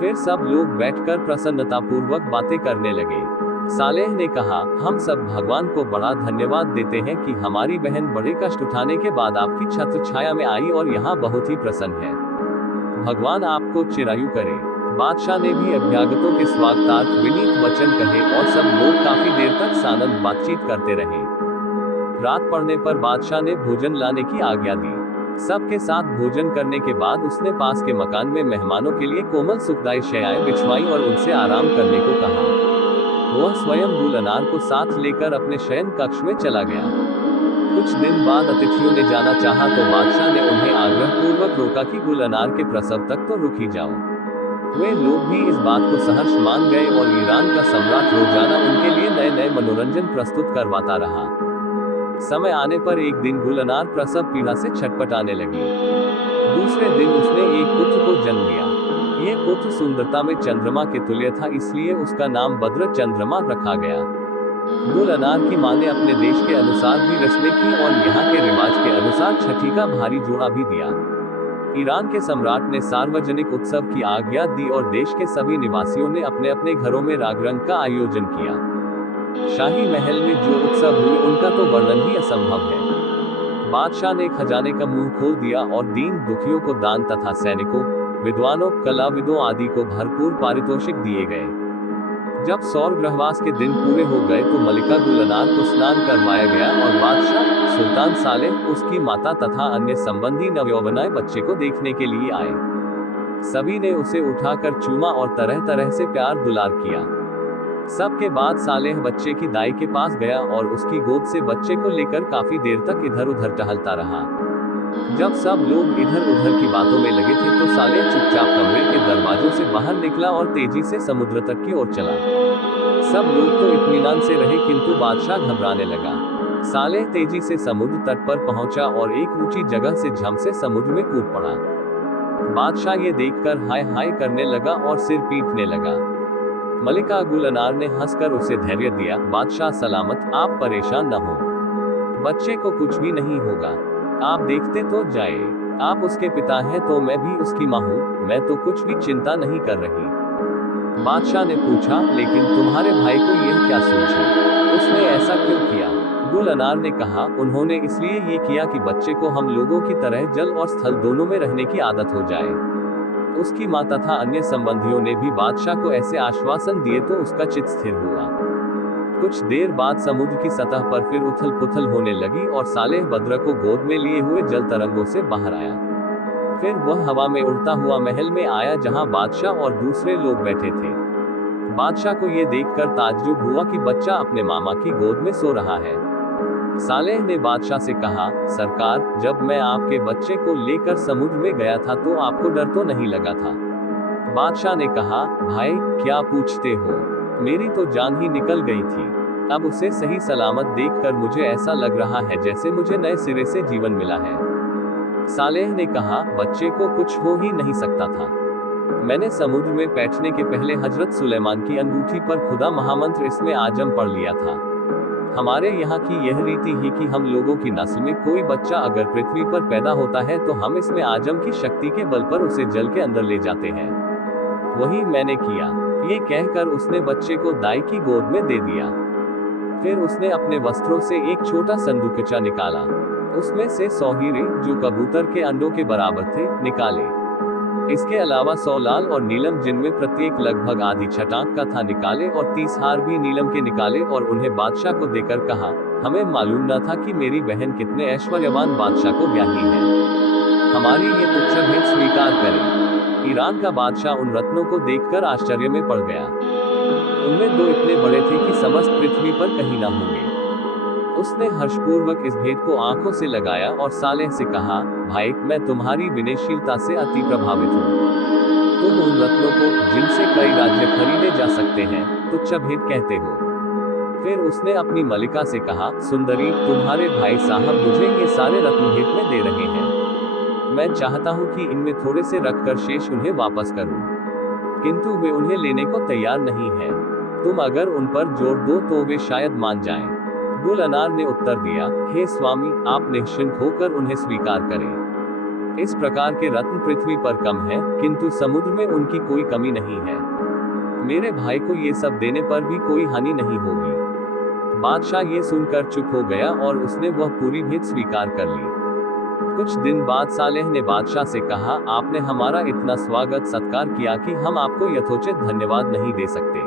फिर सब लोग बैठकर प्रसन्नतापूर्वक बातें करने लगे। सालेह ने कहा, हम सब भगवान को बड़ा धन्यवाद देते हैं कि हमारी बहन बड़े कष्ट उठाने के बाद आपकी छत्र छाया में आई और यहाँ बहुत ही प्रसन्न है। भगवान आपको चिरायु करे। बादशाह ने भी अभ्यागतों के स्वागतार्थ विनीत वचन कहे और सब लोग काफी देर तक सानंद बातचीत करते रहे। रात पड़ने पर बादशाह ने भोजन लाने की आज्ञा दी। सबके साथ भोजन करने के बाद उसने पास के मकान में मेहमानों के लिए कोमल सुखदायी शैयाएं बिछवाई और उनसे आराम करने को कहा। वह स्वयं गुलनार को साथ लेकर अपने शयन कक्ष में चला गया। कुछ दिन बाद अतिथियों ने जाना चाहा तो बादशाह ने उन्हें आग्रह पूर्वक रोका कि गुलनार के प्रसव तक तो रुक ही जाओ। वे लोग भी इस बात को सहर्ष मान गए और ईरान का सम्राट रोजाना उनके लिए नए नए मनोरंजन प्रस्तुत करवाता रहा। समय आने पर एक दिन गुलनार प्रसव पीड़ा से छटपटाने लगी। दूसरे दिन उसने एक पुत्र को जन्म दिया। ये पुत्र सुंदरता में चंद्रमा के तुल्य था, इसलिए उसका नाम बद्र चंद्रमा रखा गया। गुलनार की मां ने अपने देश के अनुसार भी रस्में की और यहाँ के रिवाज के अनुसार छठी का भारी जोड़ा भी दिया। ईरान के सम्राट ने सार्वजनिक उत्सव की आज्ञा दी और देश के सभी निवासियों ने अपने अपने घरों में रागरंग का आयोजन किया। शाही महल में जो उत्सव हुए उनका तो वर्णन ही असंभव है। बादशाह ने खजाने का मुंह खोल दिया और दीन दुखियों को दान तथा सैनिकों, विद्वानों, कलाविदों आदि को भरपूर पारितोषिक दिए गए। जब सौर ग्रहवास के दिन पूरे हो गए तो मलिका गुलनार को स्नान करवाया गया और बादशाह, सुल्तान सालेह, उसकी माता तथा अन्य संबंधी नवयौवनाए बच्चे को देखने के लिए आए। सभी ने उसे उठाकर चूमा और तरह तरह से प्यार दुलार किया। सबके बाद सालेह बच्चे की दाई के पास गया और उसकी गोद से बच्चे को लेकर काफी देर तक इधर उधर टहलता रहा। जब सब लोग इधर उधर की बातों में लगे थे तो सालेह चुपचाप कमरे के दरवाजों से बाहर निकला और तेजी से समुद्र तट की ओर चला। सब लोग तो इत्मीनान से रहे किंतु बादशाह घबराने लगा। सालेह तेजी से समुद्र तट पर पहुंचा और एक ऊंची जगह से झम से समुद्र में कूद पड़ा। बादशाह ये देखकर हाय हाय करने लगा और सिर पीटने लगा। मलिका गुलनार ने हंसकर उसे धैर्य दिया, बादशाह सलामत, आप परेशान न हो, बच्चे को कुछ भी नहीं होगा, आप देखते तो जाए, आप उसके पिता हैं तो मैं भी उसकी माँ हूँ, मैं तो कुछ भी चिंता नहीं कर रही। बादशाह ने पूछा, लेकिन तुम्हारे भाई को यह क्या सूझी, उसने ऐसा क्यों किया? गुलनार ने कहा, उन्होंने इसलिए ये किया कि बच्चे को हम लोगों की तरह जल और स्थल दोनों में रहने की आदत हो जाए। उसकी माँ तथा अन्य संबंधियों ने भी बादशाह को ऐसे आश्वासन दिए तो उसका चित्त स्थिर हुआ। कुछ देर बाद समुद्र की सतह पर फिर उथल पुथल होने लगी और सालेह बद्र को गोद में लिए हुए जल तरंगों से बाहर आया। फिर वह हवा में उड़ता हुआ महल में आया जहां बादशाह और दूसरे लोग बैठे थे। बादशाह को यह देखकर ताज्जुब हुआ कि बच्चा अपने मामा की गोद में सो रहा है। सालेह ने बादशाह से कहा, सरकार, जब मैं आपके बच्चे को लेकर समुद्र में गया था तो आपको डर तो नहीं लगा था? बादशाह ने कहा, भाई क्या पूछते हो, मेरी तो जान ही निकल गई थी। अब उसे सही सलामत देखकर मुझे ऐसा लग रहा है जैसे मुझे नए सिरे से जीवन मिला है। सालेह ने कहा, बच्चे को कुछ हो ही नहीं सकता था। मैंने समुद्र में बैठने के पहले हजरत सुलेमान की अंगूठी पर खुदा महामंत्र इसमें आजम पढ़ लिया था। हमारे यहाँ की यह रीति है कि हम लोगों की नस्ल में कोई बच्चा अगर पृथ्वी पर पैदा होता है तो हम इसमें आजम की शक्ति के बल पर उसे जल के अंदर ले जाते हैं। वही मैंने किया। ये कहकर उसने बच्चे को दाई की गोद में दे दिया। फिर उसने अपने वस्त्रों से एक छोटा संदूकचा निकाला, उसमें से 100 हीरे, जो कबूतर के अंडों के बराबर थे, निकाले। इसके अलावा 100 लाल और नीलम, जिनमें प्रत्येक लगभग आधी छटाक का था, निकाले और 30 हार भी नीलम के निकाले और उन्हें बादशाह को देकर कहा, हमें मालूम न था कि मेरी बहन कितने ऐश्वर्यवान बादशाह को ब्याही है। हमारी ये तुच्छ भेंट स्वीकार करें। ईरान का बादशाह उन रत्नों को देखकर आश्चर्य में पड़ गया। उनमें दो इतने बड़े थे कि समस्त पृथ्वी पर कहीं न होंगे। उसने हर्षपूर्वक इस भेंट को आंखों से लगाया और सालेह से कहा, भाई, मैं तुम्हारी विनयशीलता से अति प्रभावित हूँ। तुम उन रत्नों को, जिनसे कई राज्य खरीदे जा सकते हैं, तुच्छ भेंट कहते हो। फिर उसने अपनी मलिका से कहा, सुंदरी, तुम्हारे भाई साहब मुझे ये सारे रत्न भेंट में दे रहे हैं। मैं चाहता हूँ कि इनमें थोड़े से रखकर शेष उन्हें वापस करूँ, किंतु वे उन्हें लेने को तैयार नहीं है। तुम अगर उन पर जोर दो तो वे शायद मान जाएं। गुल अनार ने उत्तर दिया, हे स्वामी, आप निश्चिंत होकर उन्हें स्वीकार करें। इस प्रकार के रत्न पृथ्वी पर कम है, किंतु समुद्र में उनकी कोई कमी नहीं है। मेरे भाई को ये सब देने पर भी कोई हानि नहीं होगी। बादशाह ये सुनकर चुप हो गया और उसने वह पूरी भेंट स्वीकार कर ली। कुछ दिन बाद सालेह ने बादशाह से कहा, आपने हमारा इतना स्वागत सत्कार किया कि हम आपको यथोचित धन्यवाद नहीं दे सकते,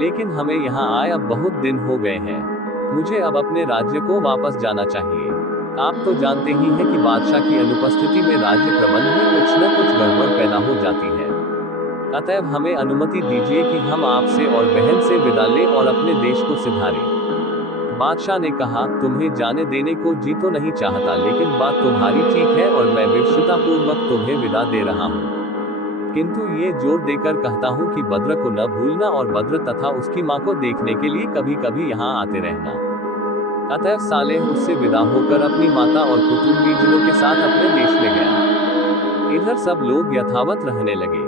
लेकिन हमें यहाँ आए अब बहुत दिन हो गए हैं। मुझे अब अपने राज्य को वापस जाना चाहिए। आप तो जानते ही हैं कि बादशाह की अनुपस्थिति में राज्य प्रबंध में कुछ न कुछ गड़बड़ पैदा हो जाती है। अतएव हमें अनुमति दीजिए कि हम आपसे और बहन से विदा लें और अपने देश को सिधारें। बादशाह ने कहा, तुम्हें जाने देने को जी तो नहीं चाहता, लेकिन बात तुम्हारी ठीक है और मैं विश्वतापूर्वक तुम्हें विदा दे रहा हूँ। किंतु ये जोर देकर कहता हूँ कि बद्र को न भूलना और बद्र तथा उसकी माँ को देखने के लिए कभी कभी यहाँ आते रहना। अतएव सालेह उससे विदा होकर अपनी माता और कुटुंबीजनों के साथ अपने देश में गया। इधर सब लोग यथावत रहने लगे।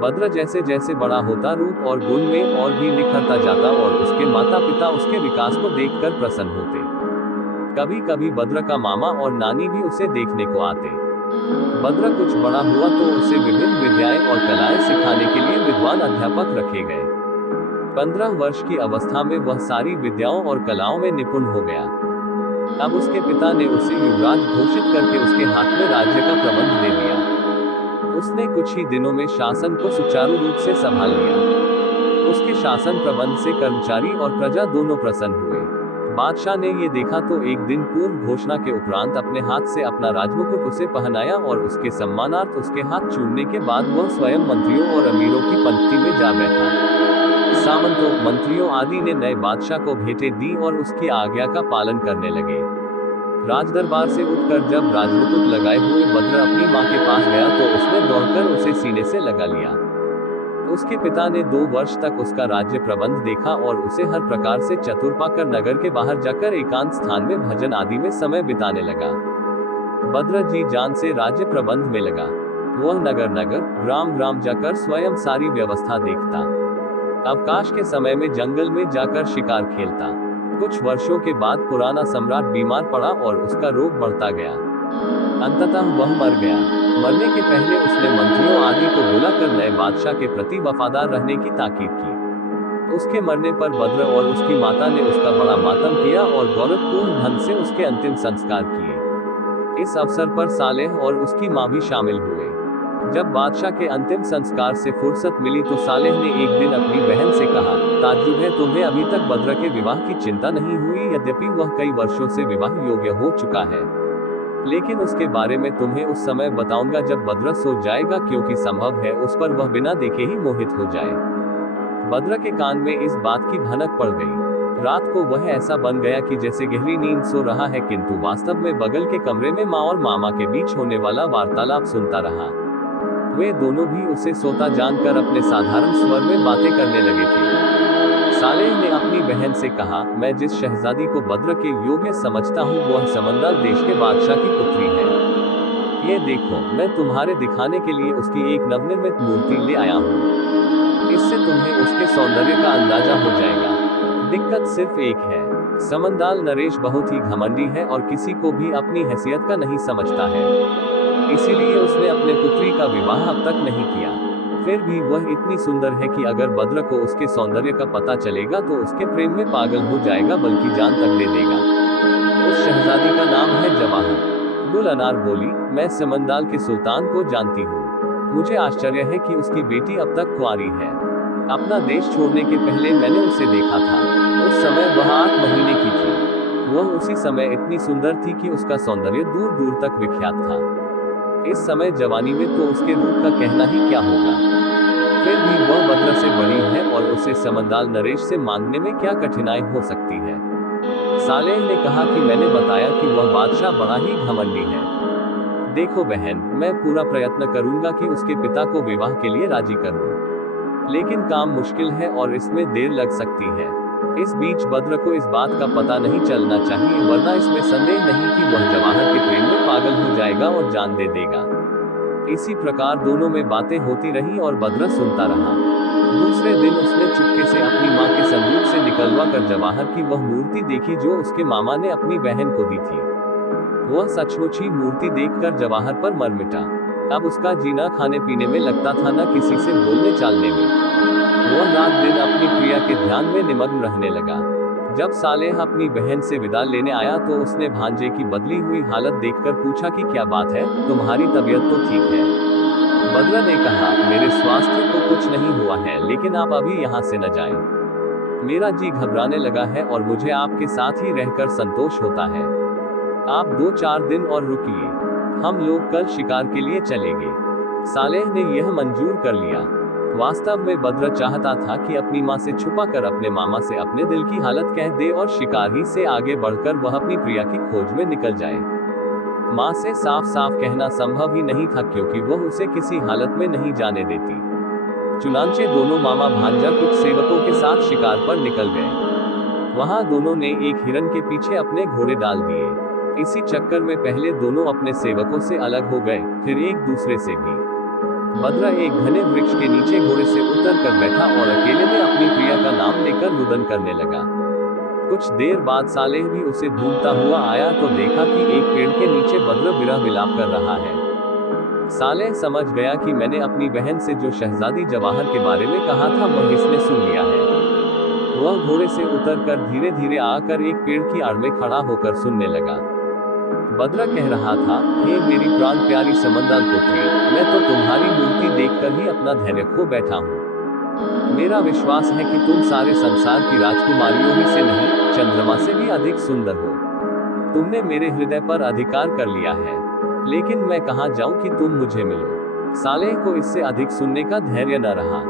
बद्र जैसे जैसे बड़ा होता रूप और गुण में और भी निखरता जाता और उसके माता पिता उसके विकास को देखकर प्रसन्न होते। कभी कभी बद्र का मामा और नानी भी उसे देखने को आते। बद्र कुछ बड़ा हुआ तो उसे विभिन्न विद्याएं और कलाएं सिखाने के लिए विद्वान अध्यापक रखे गए। 15 वर्ष की अवस्था में वह सारी विद्याओं और कलाओं में निपुण हो गया। अब उसके पिता ने उसे युवराज घोषित करके उसके हाथ में राज्य का प्रबंध दे दिया। उसने कुछ ही दिनों में शासन को सुचारू रूप से संभाल लिया। उसके शासन प्रबंध से कर्मचारी और प्रजा दोनों प्रसन्न हुए। बादशाह ने ये देखा तो एक दिन पूर्व घोषणा के उपरांत अपने हाथ से अपना राजमुकुट उसे पहनाया और उसके सम्मानार्थ उसके हाथ चूमने के बाद वह स्वयं मंत्रियों और अमीरों की पंक्ति में जा बैठा। सामंतों, मंत्रियों आदि ने नए बादशाह को भेंटें दी और उसकी आज्ञा का पालन करने लगे। राजदरबार से उठकर जब राजमुकुट लगाए हुए बद्र अपनी मां के पास गया तो उसने दौड़कर उसे सीने से लगा लिया। उसके पिता ने 2 वर्ष तक उसका राज्य प्रबंध देखा और उसे हर प्रकार से चतुर पाकर नगर के बाहर जाकर एकांत स्थान में भजन आदि में समय बिताने लगा। बद्र जी जान से राज्य प्रबंध में लगा। वह नगर नगर, ग्राम ग्राम जाकर स्वयं सारी व्यवस्था देखता। अवकाश के समय में जंगल में जाकर शिकार खेलता। कुछ वर्षों के बाद पुराना सम्राट बीमार पड़ा और उसका रोग बढ़ता गया। अंततः वह मर गया। मरने के पहले उसने मंत्रियों आदि को बुलाकर नए बादशाह के प्रति वफादार रहने की ताकीद की। उसके मरने पर बद्र और उसकी माता ने उसका बड़ा मातम किया और गौरवपूर्ण ढंग से उसके अंतिम संस्कार किए। इस अवसर पर सालेह और उसकी माँ भी शामिल हुए। जब बादशाह के अंतिम संस्कार से फुर्सत मिली तो सालेह ने एक दिन अपनी बहन से कहा, ताज्जुब है, तुम्हें अभी तक बद्र के विवाह की चिंता नहीं हुई, यद्यपि वह कई वर्षों से विवाह योग्य हो चुका है। लेकिन उसके बारे में तुम्हें उस समय बताऊंगा जब बद्र सो जाएगा, क्योंकि संभव है उस पर वह बिना देखे ही मोहित हो जाए। बद्र के कान में इस बात की भनक पड़ गई। रात को वह ऐसा बन गया कि जैसे गहरी नींद सो रहा है, किंतु वास्तव में बगल के कमरे में माँ और मामा के बीच होने वाला वार्तालाप सुनता रहा। वे दोनों भी उसे सोता जानकर अपने साधारण स्वर में बातें करने लगे थे। सालेह ने अपनी बहन से कहा, मैं जिस शहजादी को बद्र के योग्य समझता हूँ वह समंदर देश के बादशाह की पुत्री है। ये देखो, मैं तुम्हारे दिखाने के लिए उसकी एक नवनिर्मित मूर्ति ले आया हूँ। इससे तुम्हें उसके सौंदर्य का अंदाजा हो जाएगा। दिक्कत सिर्फ एक है, समंदाल नरेश बहुत ही घमंडी है और किसी को भी अपनी हैसियत का नहीं समझता है। इसीलिए उसने अपने पुत्री का विवाह अब तक नहीं किया। फिर भी वह इतनी सुंदर है कि अगर बद्र को उसके सौंदर्य का पता चलेगा तो उसके प्रेम में पागल हो जाएगा, बल्कि जान तक दे देगा। उस शहजादी का नाम है जवाहर। गुल अनार बोली, मैं समंदाल के सुल्तान को जानती हूँ। मुझे आश्चर्य है कि उसकी बेटी अब तक कुंवारी है। अपना देश छोड़ने के पहले मैंने उसे देखा था। उस समय वह 8 महीने की थी। वह उसी समय इतनी सुंदर थी कि उसका सौंदर्य दूर दूर तक विख्यात था। इस समय जवानी में तो उसके रूप का कहना ही क्या होगा। फिर भी वह बद्र से बड़ी है और उसे समंदाल नरेश से मांगने में क्या कठिनाई हो सकती है। सालेह ने कहा कि मैंने बताया कि वह बादशाह बड़ा ही घमंडी है। देखो बहन, मैं पूरा प्रयत्न करूंगा कि उसके पिता को विवाह के लिए राजी करूं, लेकिन काम मुश्किल है और इसमें देर लग सकती है। इस बीच बद्र को इस बात का पता नहीं चलना चाहिए, वरना इसमें संदेह नहीं कि वह जवाहर के प्रेम में पागल हो जाएगा और जान दे देगा। इसी प्रकार दोनों में बातें होती रही और बद्र सुनता रहा। दूसरे दिन उसने चुपके से अपनी माँ के संदूक से निकलवा कर जवाहर की वह मूर्ति देखी जो उसके मामा ने अपनी बहन को दी थी। वह सचमुच ही मूर्ति देखकर जवाहर पर मर मिटा। अब उसका जीना खाने पीने में लगता था, न किसी से बोलने चालने में। वह रात दिन अपनी प्रिया के ध्यान में निमग्न रहने लगा। जब सालेह अपनी बहन से विदा लेने आया तो उसने भांजे की बदली हुई हालत देखकर पूछा कि क्या बात है, तुम्हारी तबीयत तो ठीक है। बद्र ने कहा, मेरे स्वास्थ्य को कुछ नहीं हुआ है, लेकिन आप अभी यहाँ से न जाएं। मेरा जी घबराने लगा है और मुझे आपके साथ ही रहकर संतोष होता है। आप 2-4 दिन और रुकिए, हम लोग कल शिकार के लिए चलेंगे। सालेह ने यह मंजूर कर लिया। वास्तव में बद्र चाहता था कि अपनी माँ से छुपाकर अपने मामा से अपने दिल की हालत कह दे और शिकार ही से आगे बढ़कर वह अपनी प्रिया की खोज में निकल जाए। माँ से साफ साफ कहना संभव ही नहीं था, क्योंकि वह उसे किसी हालत में नहीं जाने देती। चुनांचे दोनों मामा भांजा कुछ सेवकों के साथ शिकार पर निकल गए। वहां दोनों ने एक हिरन के पीछे अपने घोड़े डाल दिए। इसी चक्कर में पहले दोनों अपने सेवकों से अलग हो गए, फिर एक दूसरे से भी। बद्र एक घने वृक्ष के नीचे घोड़े से उतर कर बैठा और अकेले में अपनी प्रिया का नाम लेकर रुदन करने लगा। कुछ देर बाद सालेह भी उसे ढूंढता हुआ आया तो देखा कि एक पेड़ के नीचे बद्र विरह विलाप कर रहा है। सालेह समझ गया कि मैंने अपनी बहन से जो शहजादी जवाहर के बारे में कहा था वह इसने सुन लिया है। वह घोड़े से उतरकर धीरे धीरे आकर एक पेड़ की आड़ में खड़ा होकर सुनने लगा। बद्र कह रहा था, हे मेरी प्राण प्यारी समंदाल पुत्री, मैं तो तुम्हारी मूर्ति देखकर ही अपना धैर्य खो बैठा हूँ। मेरा विश्वास है कि तुम सारे संसार की राजकुमारियों ही से नहीं, चंद्रमा से भी अधिक सुंदर हो। तुमने मेरे हृदय पर अधिकार कर लिया है, लेकिन मैं कहाँ जाऊँ कि तुम मुझे मिलो। सालेह को इससे अधिक सुनने का धैर्य न रहा।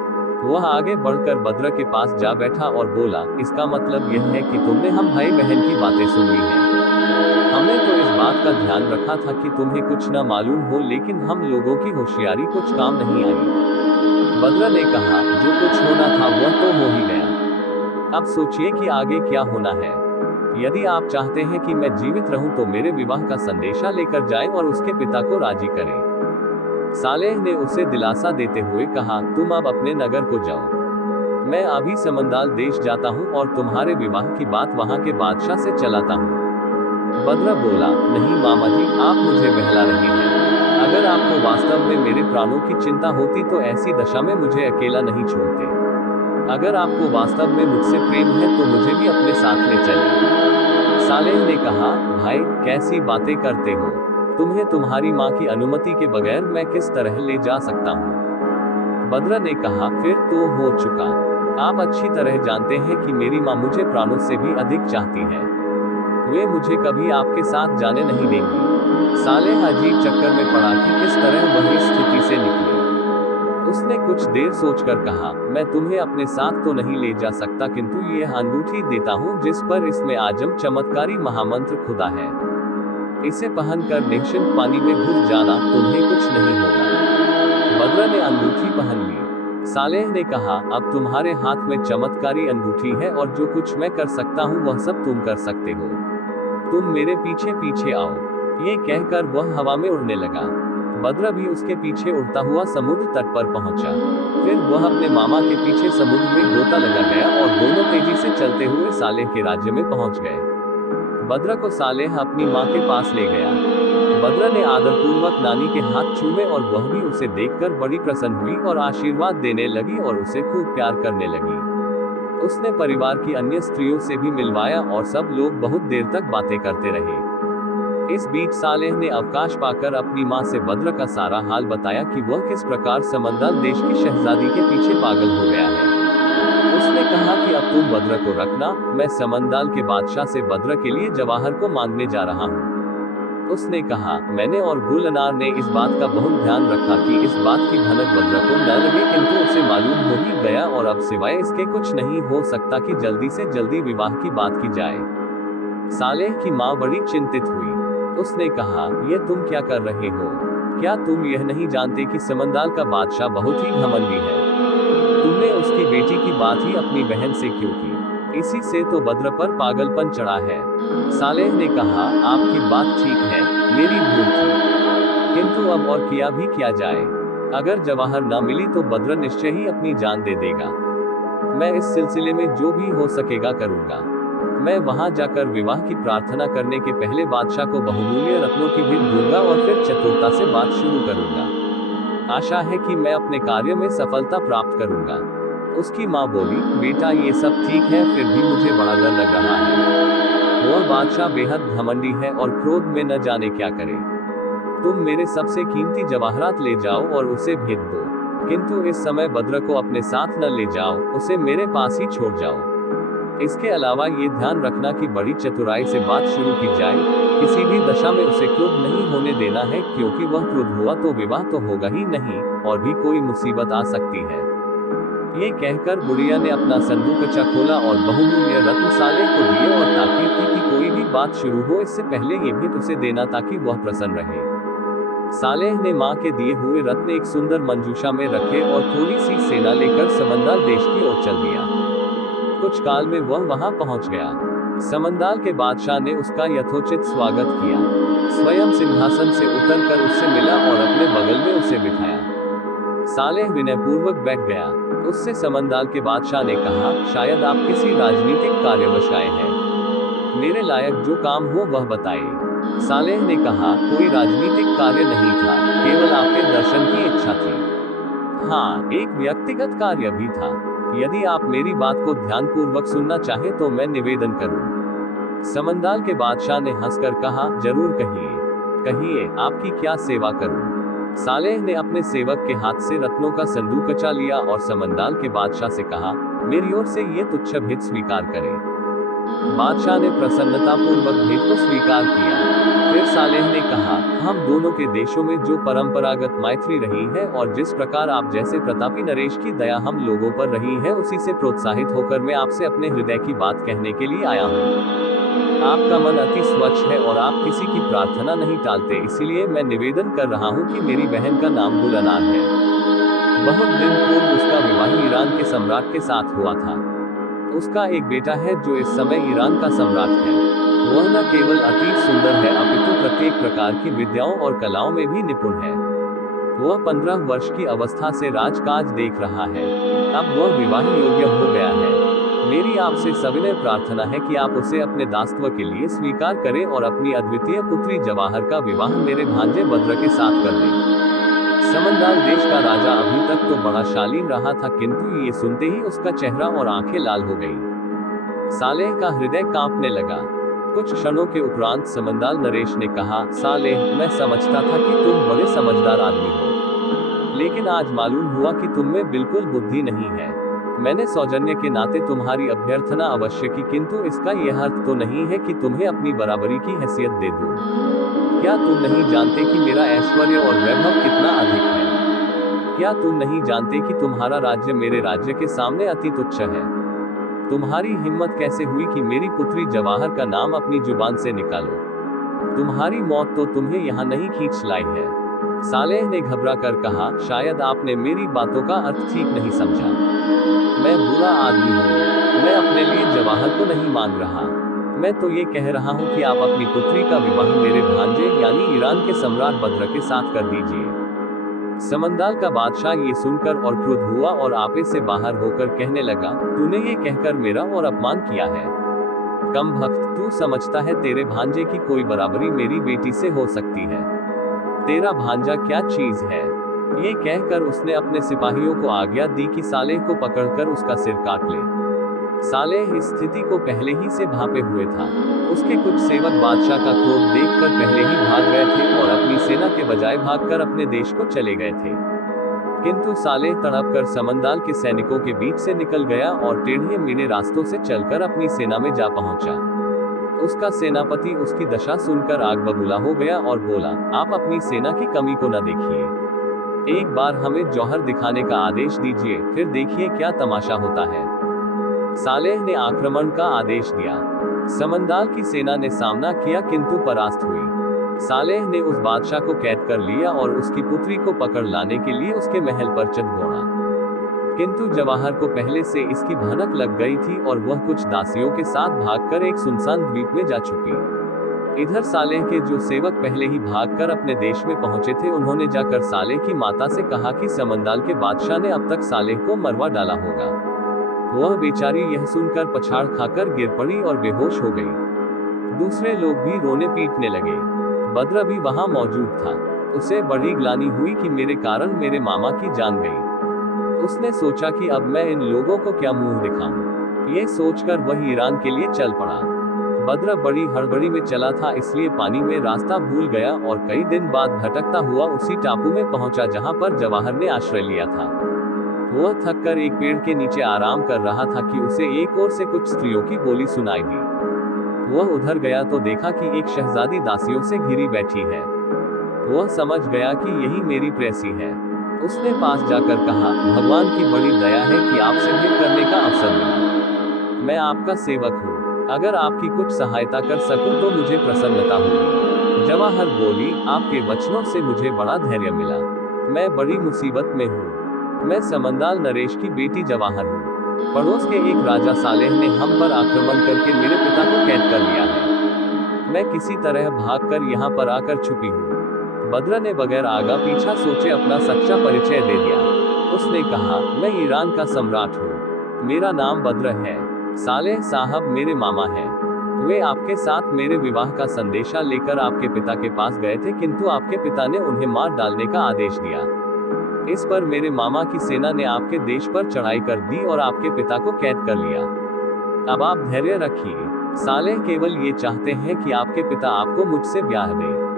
वह आगे बढ़कर बद्र के पास जा बैठा और बोला, इसका मतलब यह है कि तुमने हम भाई बहन की बातें सुन ली हैं। हमने तो इस बात का ध्यान रखा था कि तुम्हें कुछ न मालूम हो, लेकिन हम लोगों की होशियारी कुछ काम नहीं आई। बद्र ने कहा, जो कुछ होना था वह तो हो ही गया। अब सोचिए कि आगे क्या होना है। यदि आप चाहते हैं कि मैं जीवित रहूं तो मेरे विवाह का संदेशा लेकर जाएं और उसके पिता को राजी करें। सालेह ने उसे दिलासा देते हुए कहा, तुम अब अपने नगर को जाओ। मैं अभी समंदाल देश जाता हूं और तुम्हारे विवाह की बात वहां के बादशाह से चलाता हूं। बद्र बोला, नहीं मामा जी, आप मुझे बहला रहे हैं। अगर आपको वास्तव में मेरे प्राणों की चिंता होती तो ऐसी दशा में मुझे अकेला नहीं छोड़ते। अगर आपको वास्तव में मुझसे प्रेम है तो मुझे भी अपने साथ ले चलिए। सालेह ने कहा, भाई कैसी बातें करते हो, तुम्हें तुम्हारी माँ की अनुमति के बगैर मैं किस तरह ले जा सकता हूँ। बद्र ने कहा, फिर तो हो चुका। आप अच्छी तरह जानते हैं कि मेरी माँ मुझे प्राणों से भी अधिक चाहती है। वे मुझे कभी आपके साथ जाने नहीं देंगी। सालेह अजीब चक्कर में पड़ा कि किस तरह वह इस स्थिति से निकले। उसने कुछ देर सोचकर कहा, मैं तुम्हें अपने साथ तो नहीं ले जा सकता, किंतु यह अंगूठी देता हूँ जिस पर इसमें आजम चमत्कारी महामंत्र खुदा है। इसे पहनकर निश्चिंत पानी में घुस जाना, तुम्हें कुछ नहीं होगा। बद्र ने अंगूठी पहन ली। सालेह ने कहा, अब तुम्हारे हाथ में चमत्कारी अंगूठी है और जो कुछ मैं कर सकता हूँ वह सब तुम कर सकते हो। तुम मेरे पीछे पीछे आओ। ये कहकर वह हवा में उड़ने लगा। बद्र भी उसके पीछे उड़ता हुआ समुद्र तट पर पहुंचा। फिर वह अपने मामा के पीछे समुद्र में गोता लगा गया और दोनों तेजी से चलते हुए सालेह के राज्य में पहुंच गए। बद्र को सालेह अपनी माँ के पास ले गया। बद्र ने आदरपूर्वक नानी के हाथ चूमे और वह भी उसे देखकर बड़ी प्रसन्न हुई और आशीर्वाद देने लगी और उसे खूब प्यार करने लगी। उसने परिवार की अन्य स्त्रियों से भी मिलवाया और सब लोग बहुत देर तक बातें करते रहे। इस बीच सालेह ने अवकाश पाकर अपनी माँ से बद्र का सारा हाल बताया कि वह किस प्रकार समंदाल देश की शहजादी के पीछे पागल हो गया है। उसने कहा कि अब तुम बद्र को रखना, मैं समंदाल के बादशाह से बद्र के लिए जवाहर को मांगने जा रहा हूँ। उसने कहा, मैंने और गुलनार ने इस बात का बहुत ध्यान रखा कि इस बात की भनक बद्र को न लगे, किंतु उसे मालूम हो ही गया और अब सिवाय इसके कुछ नहीं हो सकता कि जल्दी से जल्दी विवाह की बात की जाए। सालेह की माँ बड़ी चिंतित हुई। उसने कहा, ये तुम क्या कर रहे हो? क्या तुम यह नहीं जानते कि समंदाल का बादशाह बहुत ही घमंडी है? तुमने उसकी बेटी की बात ही अपनी बहन से क्यों की? इसी से तो बद्र पर पागलपन चढ़ा है। सालेह ने कहा, आपकी बात ठीक है, मेरी भूल थी, किंतु अब और किया भी क्या जाए। अगर जवाहर न मिली तो बद्र निश्चय ही अपनी जान दे देगा। मैं इस सिलसिले में जो भी हो सकेगा करूंगा। मैं वहां जाकर विवाह की प्रार्थना करने के पहले बादशाह को बहुमूल्य रत्नों की भेंट दूंगा और फिर चतुरता से बात शुरू करूंगा। आशा है कि मैं अपने कार्य में सफलता प्राप्त करूंगा। उसकी माँ बोली, बेटा ये सब ठीक है, फिर भी मुझे बड़ा डर लग रहा है। वह बादशाह बेहद घमंडी है और क्रोध में न जाने क्या करे। तुम मेरे सबसे कीमती जवाहरात ले जाओ और उसे भेज दो, किंतु इस समय बद्र को अपने साथ न ले जाओ, उसे मेरे पास ही छोड़ जाओ। इसके अलावा ये ध्यान रखना कि बड़ी चतुराई से बात शुरू की जाए। किसी भी दशा में उसे क्रुद्ध नहीं होने देना है, क्योंकि वह क्रुद्ध हुआ तो विवाह तो होगा ही नहीं और भी कोई मुसीबत आ सकती है। ये कहकर बुढ़िया ने अपना संदूकचा खोला और बहुमूल्य रत्न सालेह को दिए और ताकीद की कि कोई भी बात शुरू हो इससे पहले ये भेंट उसे देना ताकि वह प्रसन्न रहे। सालेह ने माँ के दिए हुए रत्न एक सुंदर मंजूषा में रखे और थोड़ी सी सेना लेकर समंदाल देश की ओर चल दिया। कुछ काल में वह वहां पहुंच गया। समंदाल के बादशाह ने उसका यथोचित स्वागत किया, स्वयं सिंहासन से उतरकर उससे मिला और अपने बगल में उसे बिठाया। सालेह विनयपूर्वक बैठ गया। उससे समंदाल के बादशाह ने कहा, शायद आप किसी राजनीतिक कार्यवश आए हैं। मेरे लायक जो काम हो वह बताइए। सालेह ने कहा, कोई राजनीतिक कार्य नहीं था, केवल आपके दर्शन की इच्छा थी। हाँ, एक व्यक्तिगत कार्य भी था। यदि आप मेरी बात को ध्यानपूर्वक सुनना चाहें तो मैं निवेदन करूं। समंदाल के बादशाह ने हंसकर कहा, जरूर कहिए, कहिए, आपकी क्या सेवा करूं। सालेह ने अपने सेवक के हाथ से रत्नों का संदूकचा लिया और समंदाल के बादशाह से कहा, मेरी ओर से ये तुच्छ भेंट स्वीकार करें। बादशाह ने प्रसन्नतापूर्वक भेंट को स्वीकार किया। फिर सालेह ने कहा, हम दोनों के देशों में जो परंपरागत मैत्री रही है और जिस प्रकार आप जैसे प्रतापी नरेश की दया हम लोगों पर रही है, उसी से प्रोत्साहित होकर मैं आपसे अपने हृदय की बात कहने के लिए आया हूँ। आपका मन अति स्वच्छ है और आप किसी की प्रार्थना नहीं टालते, इसीलिए मैं निवेदन कर रहा हूँ कि मेरी बहन का नाम गुलनार है। बहुत दिन पूर्व उसका विवाह ईरान के सम्राट के साथ हुआ था। उसका एक बेटा है जो इस समय ईरान का सम्राट है। वह न केवल अति सुंदर है अपितु प्रत्येक प्रकार की विद्याओं और कलाओं में भी निपुण है। वह 15 वर्ष की अवस्था से राजकाज देख रहा है। अब वह विवाह योग्य हो गया है। मेरी आपसे सविनय प्रार्थना है कि आप उसे अपने दासत्व के लिए स्वीकार करें और अपनी अद्वितीय पुत्री जवाहर का विवाह मेरे भांजे बद्र के साथ कर दें। समंदाल देश का राजा अभी तक तो बड़ा शालीन रहा था, किंतु ये सुनते ही उसका चेहरा और आंखें लाल हो गईं। सालेह का हृदय कांपने लगा। कुछ क्षणों के उपरांत समंदाल नरेश ने कहा, सालेह, मैं समझता था कि तुम बड़े समझदार आदमी हो, लेकिन आज मालूम हुआ कि तुम में बिल्कुल बुद्धि नहीं है। मैंने सौजन्य के नाते तुम्हारी अभ्यर्थना अवश्य की, किंतु इसका यह अर्थ तो नहीं है कि तुम्हें अपनी बराबरी की हैसियत दे दूं। क्या तुम नहीं जानते कि मेरा ऐश्वर्य और वैभव कितना अधिक है? क्या तुम नहीं जानते कि तुम्हारा राज्य मेरे राज्य के सामने अति तुच्छ है? तुम्हारी हिम्मत कैसे हुई कि मेरी पुत्री जवाहर का नाम अपनी जुबान से निकालो? तुम्हारी मौत तो तुम्हें यहाँ नहीं खींच लाई है। सालेह ने घबरा कर कहा, शायद आपने मेरी बातों का अर्थ ठीक नहीं समझा। मैं बुरा आदमी हूँ। मैं अपने लिए जवाहर को नहीं मांग रहा। मैं तो ये कह रहा हूँ कि आप अपनी पुत्री का विवाह मेरे भांजे यानी ईरान के सम्राट बद्र के साथ कर दीजिए। समंदाल का बादशाह ये सुनकर और क्रुद्ध हुआ और आपे से बाहर होकर कहने लगा, तूने ये कहकर मेरा और अपमान किया है। कम भक्त, तू समझता है तेरे भांजे की कोई बराबरी मेरी बेटी से हो सकती है? तेरा भांजा क्या चीज है? ये कहकर उसने अपने सिपाहियों को आज्ञा दी कि सालेह को पकड़कर उसका सिर काट ले। सालेह इस स्थिति को पहले ही से भांपे हुए था। उसके कुछ सेवक बादशाह का क्रोध देखकर पहले ही भाग गए थे और अपनी सेना के बजाय भागकर अपने देश को चले गए थे। किंतु सालेह तड़पकर समंदाल के सैनिकों के बीच से निकल गया और टेढ़े मेढ़े रास्तों से चलकर अपनी सेना में जा पहुंचा। उसका सेनापति उसकी दशा सुनकर आग बबूला हो गया और बोला, आप अपनी सेना की कमी को न देखिए। एक बार हमें जौहर दिखाने का आदेश दीजिए, फिर देखिए क्या तमाशा होता है। सालेह ने आक्रमण का आदेश दिया। समंदाल की सेना ने सामना किया किंतु परास्त हुई। सालेह ने उस बादशाह को कैद कर लिया और उसकी पुत्री को पकड़ लाने के लिए उसके महल पर चढ़ दौड़ा। किंतु जवाहर को पहले से इसकी भनक लग गई थी और वह कुछ दासियों के साथ भागकर एक सुनसान द्वीप में जा छुपी। इधर सालेह के जो सेवक पहले ही भागकर अपने देश में पहुंचे थे, उन्होंने जाकर सालेह की माता से कहा कि समंदाल के बादशाह ने अब तक सालेह को मरवा डाला होगा। वह बेचारी यह सुनकर पछाड़ खाकर गिर पड़ी और बेहोश हो गई। दूसरे लोग भी रोने पीटने लगे। बद्र भी वहां मौजूद था। उसे बड़ी ग्लानि हुई कि मेरे कारण मेरे मामा की जान गई। उसने सोचा कि अब मैं इन लोगों को क्या मुंह दिखाऊं। ये सोचकर वह ईरान के लिए चल पड़ा। बद्र बड़ी हड़बड़ी में चला था, इसलिए पानी में रास्ता भूल गया और कई दिन बाद भटकता हुआ उसी टापू में पहुंचा जहां पर जवाहर ने आश्रय लिया था। वह थककर एक पेड़ के नीचे आराम कर रहा था कि उसे एक ओर से कुछ स्त्रियों की बोली सुनाई दी। वह उधर गया तो देखा कि एक शहजादी दासियों से घिरी बैठी है। वह समझ गया कि यही मेरी प्रेसी है। उसने पास जाकर कहा, भगवान की बड़ी दया है कि आपसे भेंट करने का अवसर मिला। मैं आपका सेवक हूँ। अगर आपकी कुछ सहायता कर सकूं तो मुझे प्रसन्नता होगी। जवाहर बोली, आपके वचनों से मुझे बड़ा धैर्य मिला। मैं बड़ी मुसीबत में हूँ। मैं समंदाल नरेश की बेटी जवाहर हूँ। पड़ोस के एक राजा सालेह ने हम पर आक्रमण करके मेरे पिता को कैद कर लिया है। मैं किसी तरह भागकर यहाँ पर आकर छुपी हूँ। बद्र ने बगैर आगा पीछा सोचे अपना सच्चा परिचय दे दिया। उसने कहा, मैं ईरान का सम्राट हूँ। मेरा नाम बद्र है। सालेह साहब मेरे मामा हैं। वे आपके साथ मेरे विवाह का संदेशा लेकर आपके पिता के पास गए थे, किंतु आपके पिता ने उन्हें मार डालने का आदेश दिया। इस पर मेरे मामा की सेना ने आपके देश पर चढ़ाई कर दी और आपके पिता को कैद कर लिया। अब आप धैर्य रखिए। सालेह केवल ये चाहते हैं कि आपके पिता आपको मुझसे ब्याह दें।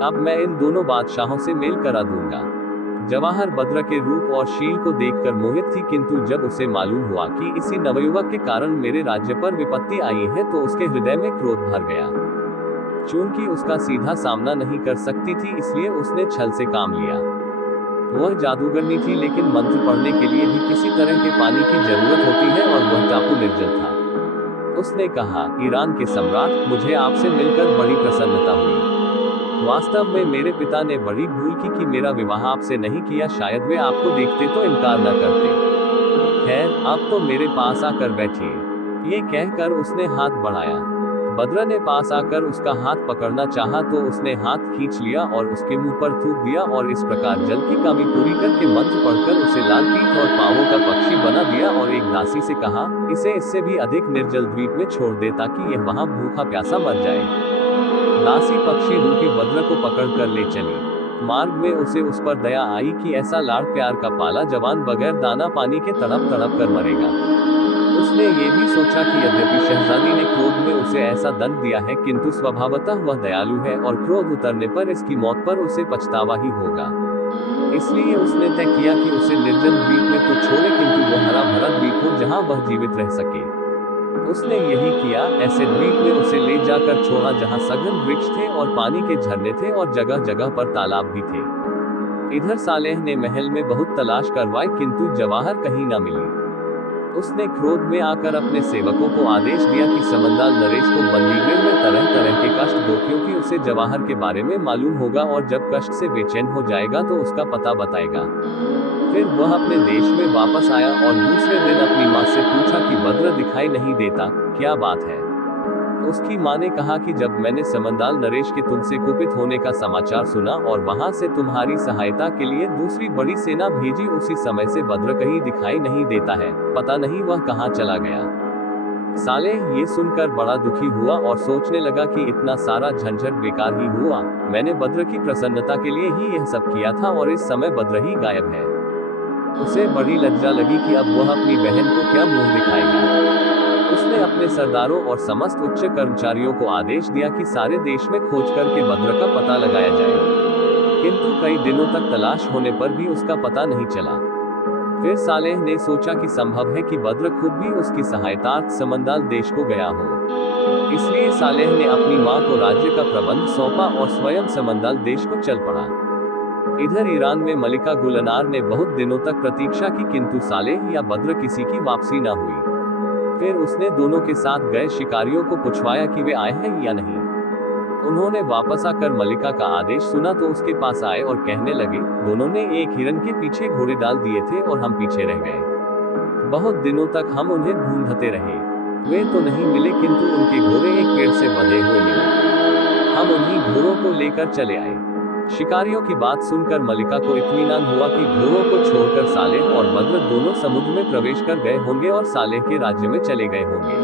अब मैं इन दोनों बादशाहों से मेल करा दूंगा। जवाहर बद्र के रूप और शील को देखकर मोहित थी, किंतु जब उसे मालूम हुआ कि इसी नवयुवक के कारण मेरे राज्य पर विपत्ति आई है तो उसके हृदय में क्रोध भर गया। चूंकि उसका सीधा सामना नहीं कर सकती थी, इसलिए उसने छल से काम लिया। वह जादूगरनी थी, लेकिन मंत्र पढ़ने के लिए भी किसी तरह के पानी की जरूरत होती है और वह टापू निर्जल था। उसने कहा, ईरान के सम्राट, मुझे आपसे मिलकर बड़ी प्रसन्नता हुई। वास्तव में मेरे पिता ने बड़ी भूल की कि मेरा विवाह आपसे नहीं किया। शायद वे आपको देखते तो इनकार न करते। खैर, आप तो मेरे पास आकर बैठिए। ये कहकर उसने हाथ बढ़ाया। बद्र ने पास आकर उसका हाथ पकड़ना चाहा तो उसने हाथ खींच लिया और उसके मुंह पर थूक दिया और इस प्रकार जल की कमी पूरी करके मंत्र पढ़कर उसे लाल पीठ और पांवों का पक्षी बना दिया और एक दासी से कहा, इसे इससे भी अधिक निर्जल द्वीप में छोड़ दे ताकि यह वहां भूखा प्यासा मर जाए। दासी पक्षी रूपी बद्र को पकड़ कर ले चली। मार्ग में उसे उस पर दया आई कि ऐसा लाड़ प्यार का पाला जवान बगैर दाना पानी के तड़प तड़प कर मरेगा। उसने ये भी सोचा कि यद्यपि शहजादी ने क्रोध में उसे ऐसा दंड दिया है, किंतु स्वभावतः वह दयालु है और क्रोध उतरने पर इसकी मौत पर उसे पछतावा ही होगा। इसलिए उसने तय किया कि उसे निर्जन द्वीप में तो छोड़े, किंतु वह हरा भरा द्वीप हो जहाँ वह जीवित रह सके। उसने यही किया। ऐसे द्वीप में उसे ले जाकर छोड़ा जहाँ सघन वृक्ष थे और पानी के झरने थे और जगह जगह पर तालाब भी थे। इधर सालेह ने महल में बहुत तलाश करवाई, किंतु जवाहर कहीं न मिली। उसने क्रोध में आकर अपने सेवकों को आदेश दिया कि समंदाल नरेश को बंदीगृह में तरह तरह के कष्ट दो, क्योंकि उसे जवाहर के बारे में मालूम होगा और जब कष्ट से बेचैन हो जाएगा तो उसका पता बताएगा। फिर वह अपने देश में वापस आया और दूसरे दिन अपनी माँ से पूछा कि बद्र दिखाई नहीं देता, क्या बात है। उसकी माँ ने कहा कि जब मैंने समंदाल नरेश के तुमसे कुपित होने का समाचार सुना और वहां से तुम्हारी सहायता के लिए दूसरी बड़ी सेना भेजी, उसी समय से बद्र कहीं दिखाई नहीं देता है। पता नहीं वह कहाँ चला गया। सालेह ये सुनकर बड़ा दुखी हुआ और सोचने लगा कि इतना सारा झंझट बेकार ही हुआ। मैंने बद्र की प्रसन्नता के लिए ही यह सब किया था और इस समय बद्र ही गायब है। उसे बड़ी लज्जा लगी कि अब वह अपनी बहन को क्या मुंह दिखाएगा। उसने अपने सरदारों और समस्त उच्च कर्मचारियों को आदेश दिया कि सारे देश में खोज करके बद्र का पता लगाया जाए, किंतु कई दिनों तक तलाश होने पर भी उसका पता नहीं चला। फिर सालेह ने सोचा कि संभव है कि बद्र खुद भी उसकी सहायतार्थ समंदाल देश को गया हो। इसलिए सालेह ने अपनी मां को राज्य का प्रबंध सौंपा और स्वयं समंदाल देश को चल पड़ा। इधर ईरान में मलिका गुल अनार ने बहुत दिनों तक प्रतीक्षा की, किंतु सालेह या बद्र किसी की वापसी न हुई। फिर उसने दोनों के साथ गए शिकारियों को पूछवाया कि वे आए हैं या नहीं। उन्होंने वापस आकर मलिका का आदेश सुना तो उसके पास आए और कहने लगे, दोनों ने एक हिरन के पीछे घोड़े डाल दिए थे और हम पीछे रह गए। बहुत दिनों तक हम उन्हें ढूंढते रहे, वे तो नहीं मिले, किंतु उनके घोड़े एक पेड़ से बंधे हुए मिले। हम उन्हीं घोड़ों को लेकर चले आए। शिकारियों की बात सुनकर मलिका को इत्मीनान हुआ कि घोड़ों को छोड़कर सालेह और बद्र दोनों समुद्र में प्रवेश कर गए होंगे और सालेह के राज्य में चले गए होंगे।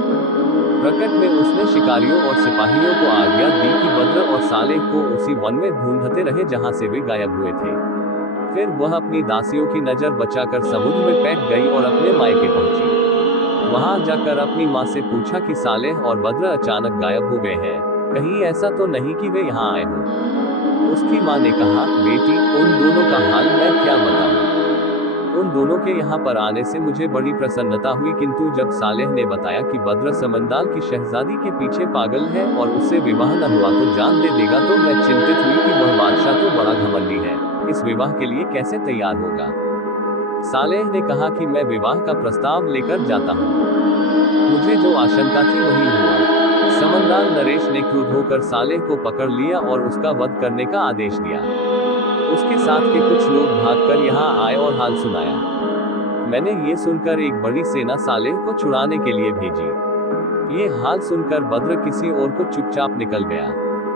प्रकट में उसने शिकारियों और सिपाहियों को आज्ञा दी कि बद्र और सालेह को उसी वन में ढूंढते रहे जहां से वे गायब हुए थे। फिर वह अपनी दासियों की नजर बचाकर समुद्र में बैठ गई और अपने मायके पहुंची। वहां जाकर अपनी मां से पूछा कि सालेह और बद्र अचानक गायब हो गए हैं, कहीं ऐसा तो नहीं कि वे यहाँ आए हों। उसकी मां ने कहा, बेटी, उन दोनों का हाल मैं क्या बताऊं। उन दोनों के यहाँ पर आने से मुझे बड़ी प्रसन्नता हुई, किंतु जब सालेह ने बताया कि बद्र समंदाल की शहजादी के पीछे पागल है और उससे विवाह न हुआ तो जान दे देगा, तो मैं चिंतित हुई कि वह बादशाह तो बड़ा घमंडी है, इस विवाह के लिए कैसे तैयार होगा। सालेह ने कहा कि मैं विवाह का प्रस्ताव लेकर जाता हूँ। मुझे जो आशंका थी वही हुआ। समंदाल नरेश ने क्रुद्ध होकर सालेह को पकड़ लिया और उसका वध करने का आदेश दिया। उसके साथ के कुछ लोग भागकर यहाँ आए और हाल सुनाया। मैंने ये सुनकर एक बड़ी सेना सालेह को छुड़ाने के लिए भेजी। ये हाल सुनकर बद्र किसी और को चुपचाप निकल गया।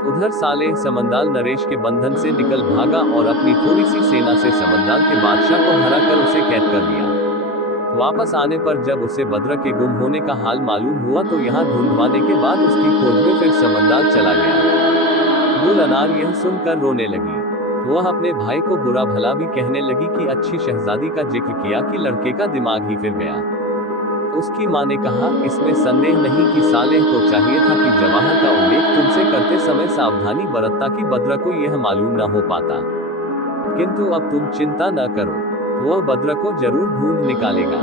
उधर सालेह समंदाल नरेश के बंधन से निकल भागा और अपनी थोड़ी सी सेना से समंदाल के बादशाह को हराकर उसे कैद कर लिया। वापस आने पर जब उसे बद्र के गुम होने का हाल मालूम हुआ तो यहाँ ढूंढवाने के बाद उसकी खोज में फिर समंदाल चला गया। गुल अनार यह सुनकर रोने लगी। वह अपने भाई को बुरा भला भी कहने लगी कि अच्छी शहजादी का जिक्र किया कि लड़के का दिमाग ही फिर गया। उसकी मां ने कहा, इसमें संदेह नहीं कि सालेह को चाहिए था कि जवाहर का उल्लेख तुमसे करते समय सावधानी बरतता कि बद्र को यह मालूम न हो पाता। किंतु अब तुम चिंता न करो, वह बद्र को जरूर ढूंढ निकालेगा।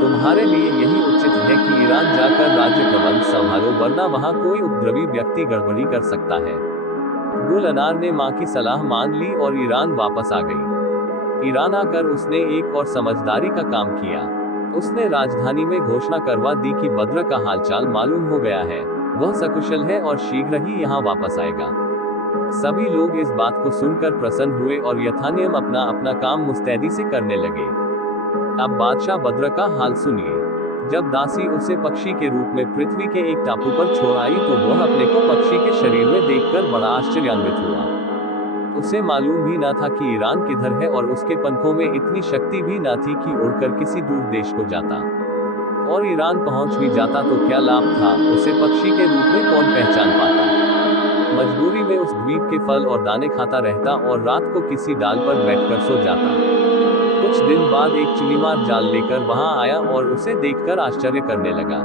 तुम्हारे लिए यही उचित है कि ईरान जाकर राज्य प्रबंध संभालो, वरना वहाँ कोई उपद्रवी व्यक्ति गड़बड़ी कर सकता है। गुल अनार ने मां की सलाह मान ली और ईरान वापस आ गई। ईरान आकर उसने एक और समझदारी का काम किया। उसने राजधानी में घोषणा करवा दी कि बद्र का हालचाल मालूम हो गया है, वह सकुशल है और शीघ्र ही यहाँ वापस आएगा। सभी लोग इस बात को सुनकर प्रसन्न हुए और यथानियम अपना अपना काम मुस्तैदी से करने लगे। अब बादशाह बद्र का हाल सुनिए। जब दासी उसे पक्षी के रूप में पृथ्वी के एक टापू पर छोड़ आई तो वह अपने को पक्षी के शरीर में देखकर बड़ा आश्चर्यान्वित हुआ। उसे मालूम भी न था कि ईरान किधर है और उसके पंखों में इतनी शक्ति भी न थी कि उड़कर किसी दूर देश को जाता। और ईरान पहुंच भी जाता तो क्या लाभ था, उसे पक्षी के रूप में कौन पहचान पाता। मजबूरी में उस द्वीप के फल और दाने खाता रहता और रात को किसी डाल पर बैठकर सो जाता। कुछ दिन बाद एक चिड़ीमार जाल लेकर वहां आया और उसे देखकर आश्चर्य करने लगा।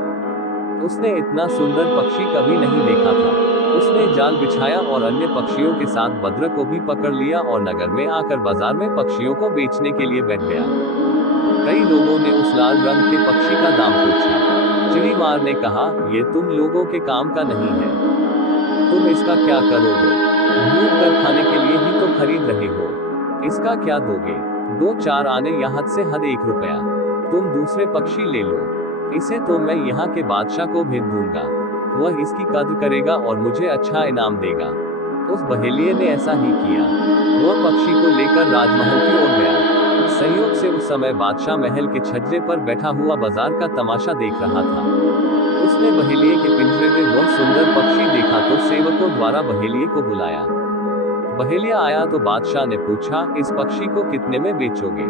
उसने इतना सुंदर पक्षी कभी नहीं देखा था। उसने जाल बिछाया और अन्य पक्षियों के साथ बद्र को भी पकड़ लिया और नगर में आकर बाजार में पक्षियों को बेचने के लिए बैठ गया। कई लोगों ने उस लाल रंग के पक्षी का दाम पूछा। चिड़ीमार ने कहा, ये तुम लोगों के काम का नहीं है, तुम इसका क्या करोगे? भूख कर खाने के लिए ही तो खरीद रहे हो, इसका क्या दोगे? 2-4 आने या हद से हद 1 रुपया। तुम दूसरे पक्षी ले लो, इसे तो मैं यहाँ के बादशाह को भेज दूंगा, वह इसकी कद्र करेगा और मुझे अच्छा इनाम देगा। उस बहेलिये ने ऐसा ही किया। वह पक्षी को लेकर राजमहल की ओर गया। संयोग से उस समय बादशाह महल के छज्जे पर बैठा हुआ बाजार का तमाशा देख रहा था। उसने बहेलिये के पिंजरे में वह सुंदर पक्षी देखा तो सेवकों द्वारा बहेलिये को बुलाया। बहेलिया आया तो बादशाह ने पूछा, इस पक्षी को कितने में बेचोगे?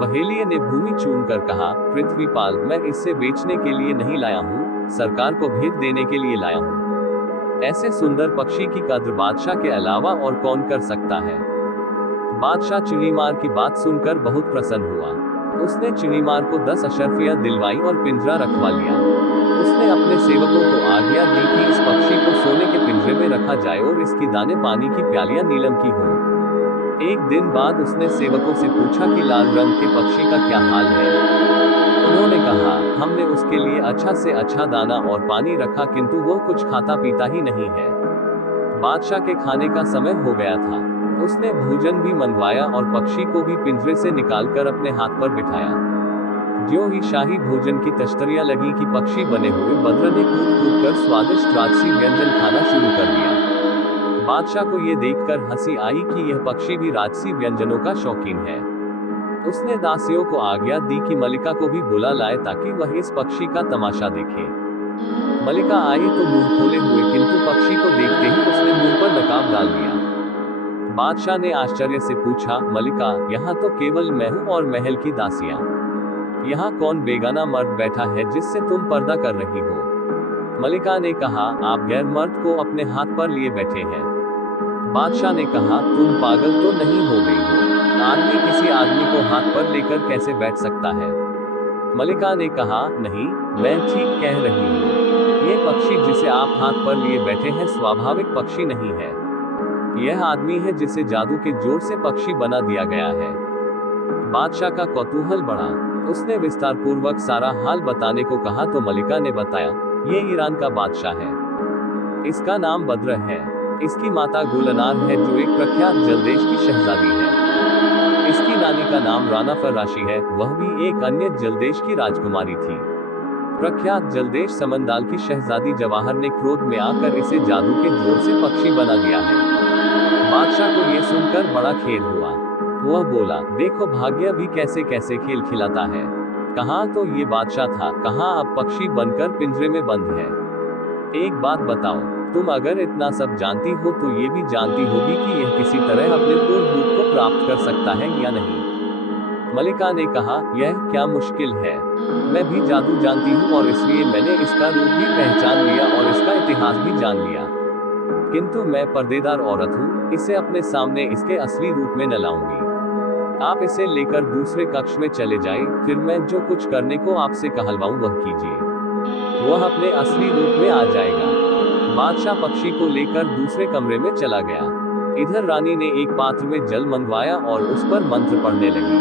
बहेलिये ने भूमि चूम कर कहा, पृथ्वीपाल, मैं इससे बेचने के लिए नहीं लाया हूँ, सरकार को भेज देने के लिए लाया हूँ। ऐसे सुंदर पक्षी की कद्र बादशाह के अलावा और कौन कर सकता है? बादशाह चिड़ीमार की बात सुनकर बहुत प्रसन्न हुआ। उसने चिड़ीमार को 10 अशर्फियां दिलवाई और पिंजरा रखवा लिया। उसने अपने सेवकों को आज्ञा दी कि इस पक्षी को सोने के पिंजरे में रखा जाए और इसकी दाने पानी की प्यालियां नीलम की हों। एक दिन बाद उसने सेवकों से पूछा कि लाल रंग के पक्षी का क्या हाल है। उन्होंने कहा, हमने उसके लिए अच्छा से अच्छा दाना और पानी रखा किंतु वो कुछ खाता पीता ही नहीं है। बादशाह के खाने का समय हो गया था। उसने भोजन भी मंगवाया और पक्षी को भी पिंजरे से निकालकर अपने हाथ पर बिठाया। ज्यों ही शाही भोजन की तश्तरियां लगी कि पक्षी बने हुए बद्र ने कूद कूद कर स्वादिष्ट राजसी व्यंजन खाना शुरू कर दिया। बादशाह को ये देखकर हंसी आई कि यह पक्षी भी राजसी व्यंजनों का शौकीन है। उसने दासियों को आज्ञा दी कि मलिका को भी बुला लाए ताकि वह इस पक्षी का तमाशा देखे। मलिका आई तो मुंह खोले हुए किंतु पक्षी को देखते ही उसने मुंह पर नकाब डाल दिया। बादशाह ने आश्चर्य से पूछा, मलिका, यहाँ तो केवल मैं हूँ और महल की दासियां। यहाँ कौन बेगाना मर्द बैठा है जिससे तुम पर्दा कर रही हो? मलिका ने कहा, आप गैर मर्द को अपने हाथ पर लिए बैठे हैं। बादशाह ने कहा, तुम पागल तो नहीं हो गई हो? आदमी किसी आदमी को हाथ पर लेकर कैसे बैठ सकता है? मलिका ने कहा, नहीं, मैं ठीक कह रही हूँ। ये पक्षी जिसे आप हाथ पर लिए बैठे हैं स्वाभाविक पक्षी नहीं है। यह आदमी है जिसे जादू के जोर से पक्षी बना दिया गया है। बादशाह का कौतूहल बढ़ा। उसने विस्तार पूर्वक सारा हाल बताने को कहा तो मलिका ने बताया, ये ईरान का बादशाह है। इसका नाम बद्र है। इसकी माता गुलनार है जो एक प्रख्यात जलदेश की शहजादी है। इसकी नानी का नाम राना फराशी है, वह भी एक अन्य जलदेश की राजकुमारी थी। प्रख्यात जलदेश समंदाल की शहजादी जवाहर ने क्रोध में आकर इसे जादू के जोर से पक्षी बना दिया है। बादशाह को यह सुनकर बड़ा खेद हुआ। वह बोला, देखो भाग्य भी कैसे कैसे खेल खिलाता है। कहाँ तो ये बादशाह था, कहाँ अब पक्षी बनकर पिंजरे में बंद है। एक बात बताओ, तुम अगर इतना सब जानती हो तो ये भी जानती होगी कि यह किसी तरह अपने पूर्ण रूप को प्राप्त कर सकता है या नहीं? मलिका ने कहा, यह क्या मुश्किल है। मैं भी जादू जानती हूँ और इसलिए मैंने इसका रूप भी पहचान लिया और इसका इतिहास भी जान लिया। किंतु मैं पर्देदार औरत हूँ, इसे अपने सामने इसके असली रूप में न लाऊंगी। आप इसे लेकर दूसरे कक्ष में चले जाएं, फिर मैं जो कुछ करने को आपसे कहलवाऊं वह कीजिए। वह अपने असली रूप में आ जाएगा। बादशाह पक्षी को लेकर दूसरे कमरे में चला गया। इधर रानी ने एक पात्र में जल मंगवाया और उस पर मंत्र पढ़ने लगी।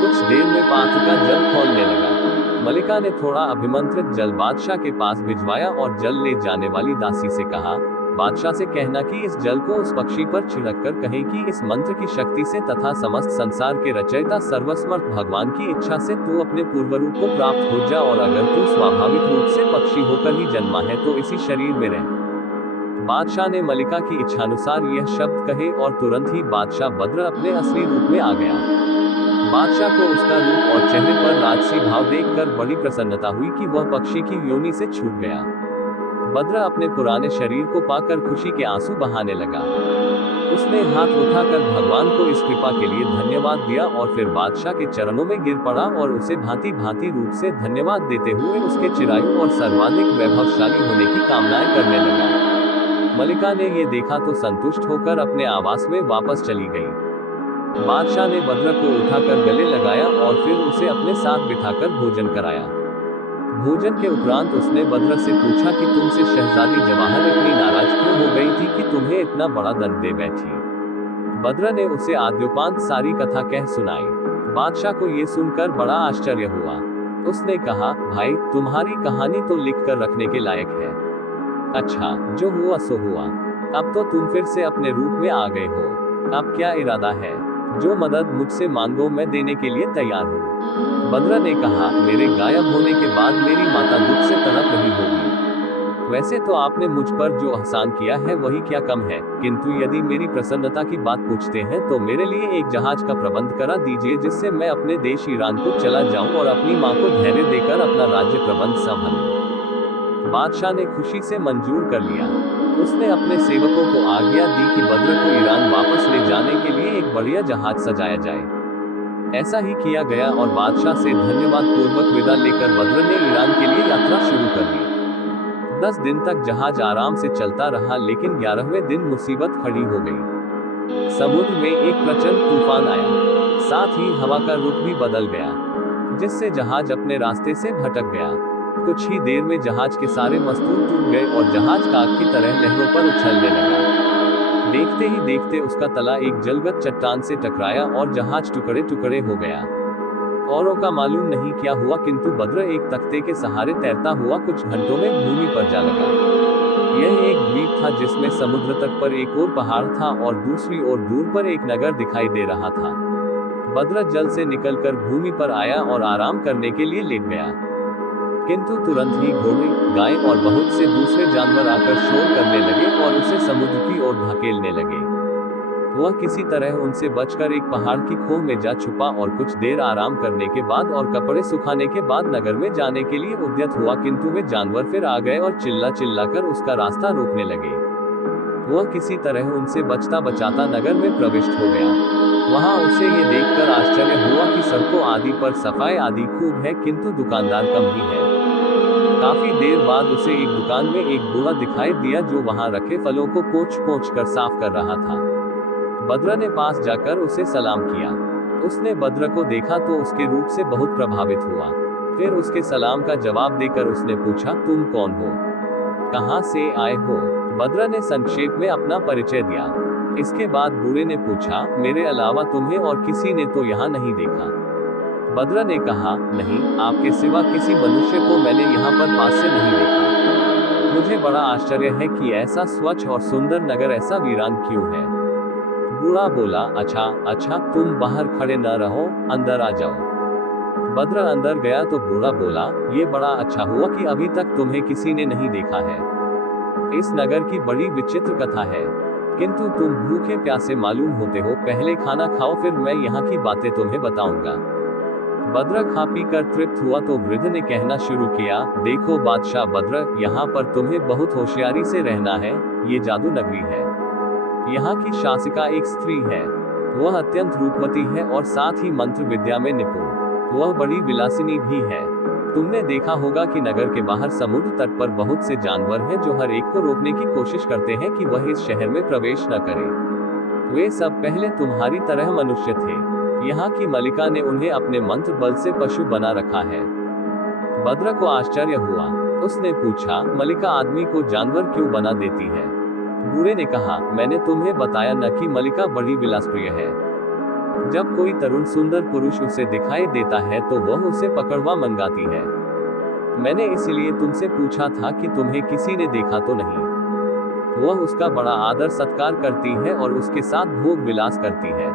कुछ देर में पात्र का जल खौलने लगा। मलिका ने थोड़ा अभिमंत्रित जल बादशाह के पास भिजवाया और जल ले जाने वाली दासी से कहा, बादशाह से कहना कि इस जल को उस पक्षी पर छिड़क कर कहें कि इस मंत्र की शक्ति से तथा समस्त संसार के रचयिता सर्वसमर्थ भगवान की इच्छा से तू अपने पूर्व रूप को प्राप्त हो जा और अगर तू स्वाभाविक रूप से पक्षी होकर ही जन्मा है तो इसी शरीर में रह। बादशाह ने मलिका की इच्छानुसार यह शब्द कहे और तुरंत ही बादशाह बद्र अपने असली रूप में आ गया। बादशाह को उसका रूप और चेहरे पर राजसी भाव देखकर बड़ी प्रसन्नता हुई कि वह पक्षी की योनि से छूट गया। बद्र अपने पुराने शरीर को पाकर खुशी के आंसू बहाने लगा। उसने हाथ उठाकर भगवान को इस कृपा के लिए धन्यवाद दिया और फिर बादशाह के चरणों में गिर पड़ा और उसे भांति भांति रूप से धन्यवाद देते हुए उसके चिरायु और सर्वाधिक वैभवशाली होने की कामनाएं करने लगा। मलिका ने ये देखा तो संतुष्ट होकर अपने आवास में वापस चली गई। बादशाह ने बद्र को उठाकर गले लगाया और फिर उसे अपने साथ बिठाकर भोजन कराया। भोजन के उपरांत उसने बद्र से पूछा कि तुमसे शहजादी जवाहर इतनी नाराज क्यों हो गई थी कि तुम्हें इतना बड़ा दंड दे बैठी? बद्र ने उसे आद्योपांत सारी कथा कह सुनाई। बादशाह को ये सुनकर बड़ा आश्चर्य हुआ। उसने कहा, भाई, तुम्हारी कहानी तो लिख कर रखने के लायक है। अच्छा, जो हुआ सो हुआ। अब तो तुम फिर से अपने रूप में आ गए हो। अब क्या इरादा है? जो मदद मुझसे मांगो मैं देने के लिए तैयार हूँ। बद्र ने कहा, मेरे गायब होने के बाद मेरी माता दुख से तड़प रही होगी। वैसे तो आपने मुझ पर जो एहसान किया है वही क्या कम है, किंतु यदि मेरी प्रसन्नता की बात पूछते हैं तो मेरे लिए एक जहाज का प्रबंध करा दीजिए जिससे मैं अपने देश ईरान को चला जाऊं और अपनी माँ को धैर्य देकर अपना राज्य प्रबंध संभालूं। बादशाह ने खुशी से मंजूर कर लिया। उसने अपने सेवकों को आज्ञा दी कि बद्र को ईरान वापस ले जाने के लिए एक बढ़िया जहाज सजाया जाए। ऐसा ही किया गया और बादशाह से धन्यवाद पूर्वक विदा लेकर बद्र ने ईरान के लिए यात्रा शुरू कर दी। 10 दिन तक जहाज आराम से चलता रहा, लेकिन 11वें दिन मुसीबत खड़ी हो गई। समुद्र में एक प्रचंड तूफान आया, साथ ही हवा का रुख भी बदल गया, जिससे जहाज अपने रास्ते से भटक गया। कुछ ही देर में जहाज के सारे मस्तूल टूट गए और जहाज काग की तरह लहरों पर उछलने लगा। देखते ही देखते उसका तला एक जलगत चट्टान से टकराया और जहाज टुकड़े टुकड़े हो गया। औरों का मालूम नहीं क्या हुआ, किंतु बद्र एक तख्ते के सहारे तैरता हुआ कुछ घंटों में भूमि पर जा लगा। यह एक द्वीप था जिसमें समुद्र तट पर एक और पहाड़ था और दूसरी ओर दूर पर एक नगर दिखाई दे रहा था। बद्र जल से निकलकर भूमि पर आया और आराम करने के लिए लेट गया, किंतु तुरंत ही घोड़े, गाय और बहुत से दूसरे जानवर आकर शोर करने लगे और उसे समुद्र की ओर धकेलने लगे। वह किसी तरह उनसे बचकर एक पहाड़ की खोह में जा छुपा और कुछ देर आराम करने के बाद और कपड़े सुखाने के बाद नगर में जाने के लिए उद्यत हुआ, किंतु वे जानवर फिर आ गए और चिल्लाकर उसका रास्ता रोकने लगे। वह किसी तरह उनसे बचता बचाता नगर में प्रविष्ट हो गया। वहां उसे ये देखकर आश्चर्य हुआ कि सड़कों आदि पर सफाई आदि खूब है, किंतु दुकानदार कम ही है। काफी देर बाद उसे एक दुकान में एक बूढ़ा दिखाई दिया जो वहां रखे फलों को पोंछ कर साफ कर रहा था। बद्र ने पास जाकर उसे सलाम किया। उसने बद्र को देखा तो उसके रूप से बहुत प्रभावित हुआ। फिर उसके सलाम का जवाब देकर उसने पूछा, तुम कौन हो, कहां से आए हो? बद्र ने संक्षेप में अपना परिचय दिया। इसके बाद बूढ़े ने पूछा, मेरे अलावा तुम्हें और किसी ने तो यहाँ नहीं देखा? बद्र ने कहा, नहीं, आपके सिवा किसी मनुष्य को मैंने यहाँ पर पास से नहीं देखा। मुझे बड़ा आश्चर्य है कि ऐसा स्वच्छ और सुंदर नगर ऐसा वीरान क्यों है। बूढ़ा बोला, अच्छा, तुम बाहर खड़े न रहो, अंदर आ जाओ। बद्र अंदर गया तो बूढ़ा बोला, ये बड़ा अच्छा हुआ कि अभी तक तुम्हें किसी ने नहीं देखा है। इस नगर की बड़ी विचित्र कथा है, किंतु तुम भूखे प्यासे मालूम होते हो। पहले खाना खाओ, फिर मैं यहाँ की बातें तुम्हें बताऊंगा। बद्र खा पी कर तृप्त हुआ तो वृद्ध ने कहना शुरू किया, देखो बादशाह बद्र, यहाँ पर तुम्हें बहुत होशियारी से रहना है। ये जादू नगरी है। यहाँ की शासिका एक स्त्री है। वह अत्यंत रूपवती है और साथ ही मंत्र विद्या में निपुण। वह बड़ी विलासिनी भी है। तुमने देखा होगा कि नगर के बाहर समुद्र तट पर बहुत से जानवर हैं जो हर एक को रोकने की कोशिश करते हैं कि वह इस शहर में प्रवेश न करे। वे सब पहले तुम्हारी तरह मनुष्य थे। यहाँ की मलिका ने उन्हें अपने मंत्र बल से पशु बना रखा है। बद्र को आश्चर्य हुआ। उसने पूछा, मलिका आदमी को जानवर क्यों बना देती है? बूढ़े ने कहा, मैंने तुम्हें बताया न कि मलिका बड़ी विलासप्रिय है। जब कोई तरुण सुंदर पुरुष उसे दिखाई देता है तो वह उसे पकड़वा मंगाती है। मैंने इसीलिए तुमसे पूछा था कि तुम्हें किसी ने देखा तो नहीं। वह उसका बड़ा आदर सत्कार करती है और उसके साथ भोग विलास करती है।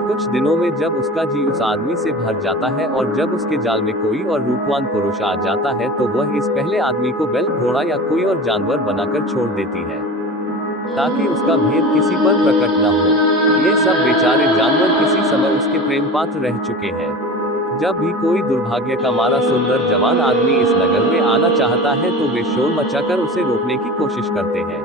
कुछ दिनों में जब उसका जी उस आदमी से भर जाता है और जब उसके जाल में कोई और रूपवान पुरुष आ जाता है तो वह इस पहले आदमी को बैल, घोड़ा या कोई और जानवर बनाकर छोड़ देती है, ताकि उसका भेद किसी पर प्रकट न हो। ये सब बेचारे जानवर किसी समय उसके प्रेम पात्र रह चुके हैं। जब भी कोई दुर्भाग्य का मारा सुंदर जवान आदमी इस नगर में आना चाहता है तो वे शोर मचाकर उसे रोकने की कोशिश करते हैं।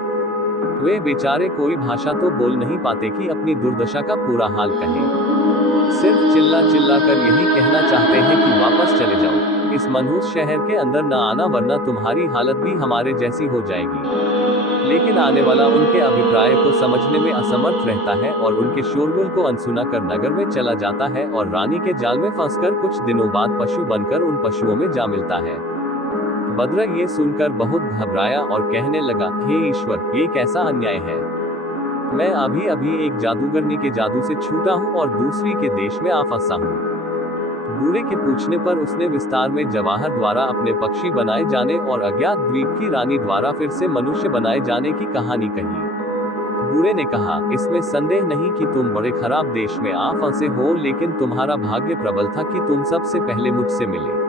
वे बेचारे कोई भाषा तो बोल नहीं पाते कि अपनी दुर्दशा का पूरा हाल कहें। सिर्फ चिल्ला कर यही कहना चाहते हैं कि वापस चले जाओ, इस मनहूस शहर के अंदर न आना, वरना तुम्हारी हालत भी हमारे जैसी हो जाएगी। लेकिन आने वाला उनके अभिप्राय को समझने में असमर्थ रहता है और उनके शोरगुल को अनसुना कर नगर में चला जाता है और रानी के जाल में फंसकर कुछ दिनों बाद पशु बनकर उन पशुओं में जा मिलता है। बद्र ये सुनकर बहुत घबराया और कहने लगा, हे ईश्वर, ये कैसा अन्याय है। मैं अभी एक जादूगरनी के जादू से छूटा हूँ और दूसरी के देश में आ फंसा हूँ। बूढ़े के पूछने पर उसने विस्तार में जवाहर द्वारा अपने पक्षी बनाए जाने और अज्ञात द्वीप की रानी द्वारा फिर से मनुष्य बनाए जाने की कहानी कही। बूढ़े ने कहा, इसमें संदेह नहीं कि तुम बड़े खराब देश में आ फंसे हो, लेकिन तुम्हारा भाग्य प्रबल था कि तुम सबसे पहले मुझसे मिले।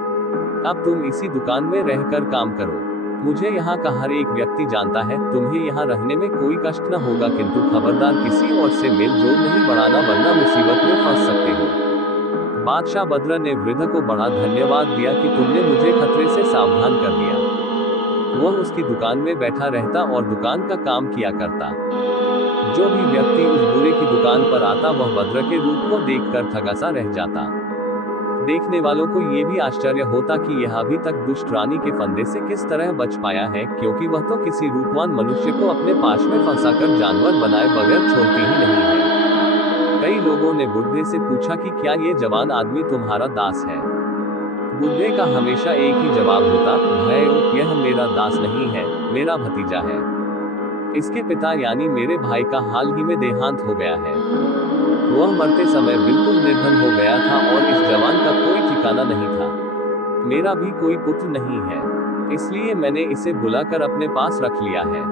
अब तुम इसी दुकान में रहकर काम करो। मुझे यहाँ का हर एक व्यक्ति जानता है। तुम्हें यहाँ रहने में कोई कष्ट न होगा, किंतु खबरदार किसी और से मेल जोल नहीं बढ़ाना, वरना मुसीबत में फंस सकते हो। बादशाह बद्र ने वृद्ध को बड़ा धन्यवाद दिया कि तुमने मुझे खतरे से सावधान कर दिया। वह उसकी दुकान में बैठा रहता और दुकान का काम किया करता। जो भी व्यक्ति उस बूढ़े की दुकान पर आता वह बद्र के रूप को देखकर थका सा रह जाता। देखने वालों को ये भी आश्चर्य होता कि यह अभी तक दुष्ट रानी के फंदे से किस तरह बच पाया है, क्योंकि वह तो किसी रूपवान मनुष्य को अपने पास में फंसाकर जानवर बनाए बगैर छोड़ती ही नहीं है। कई लोगों ने बुढ़े से पूछा कि क्या ये जवान आदमी तुम्हारा दास है। बुढ़े का हमेशा एक ही जवाब होता, भाइयों, यह मेरा दास नहीं है, मेरा भतीजा है। इसके पिता यानी मेरे भाई का हाल ही में देहांत हो गया है। वह मरते समय बिल्कुल निर्धन हो गया था और इस जवान का कोई ठिकाना नहीं था। मेरा भी कोई पुत्र नहीं है, इसलिए मैंने इसे बुलाकर अपने पास रख लिया है।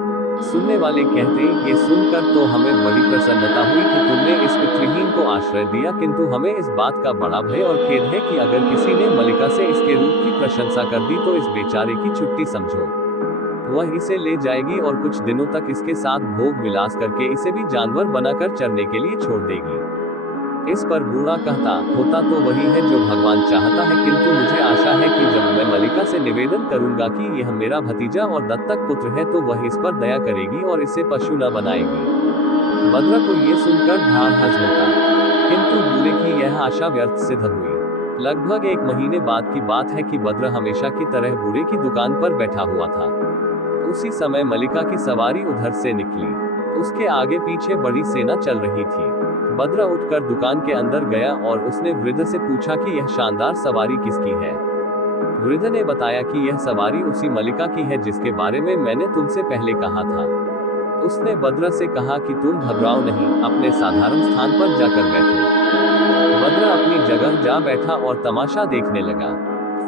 सुनने वाले कहते, ये सुनकर तो हमें बड़ी प्रसन्नता हुई कि तुमने इस पितृहीन को आश्रय दिया, किंतु हमें इस बात का बड़ा भय और खेद है कि अगर किसी ने मलिका से इसके रूप की प्रशंसा कर दी तो इस बेचारे की छुट्टी समझो। वह इसे ले जाएगी और कुछ दिनों तक इसके साथ भोग विलास करके इसे भी जानवर बनाकर चरने के लिए छोड़ देगी। इस पर बूढ़ा कहता, होता तो वही है जो भगवान चाहता है, किंतु मुझे आशा है कि जब मैं मलिका से निवेदन करूंगा कि यह मेरा भतीजा और दत्तक पुत्र है तो वह इस पर दया करेगी और इसे पशु न बनाएगी। बद्र को ये सुनकर ढाढ़स होता, किंतु बूढ़े की यह आशा व्यर्थ सिद्ध हुई। लगभग 1 महीने बाद की बात है कि बद्र हमेशा की तरह बूढ़े की दुकान पर बैठा हुआ था। उसी समय मलिका की सवारी उधर से निकली। उसके आगे पीछे बड़ी सेना चल रही थी। बद्र उठकर दुकान के अंदर गया और उसने वृद्ध से पूछा कि यह शानदार सवारी किसकी है। वृद्ध ने बताया कि यह सवारी उसी मलिका की है जिसके बारे में मैंने तुमसे पहले कहा था। उसने बद्र से कहा कि तुम घबराओ नहीं, अपने साधारण स्थान पर जाकर बैठो। बद्र अपनी जगह जा बैठा और तमाशा देखने लगा।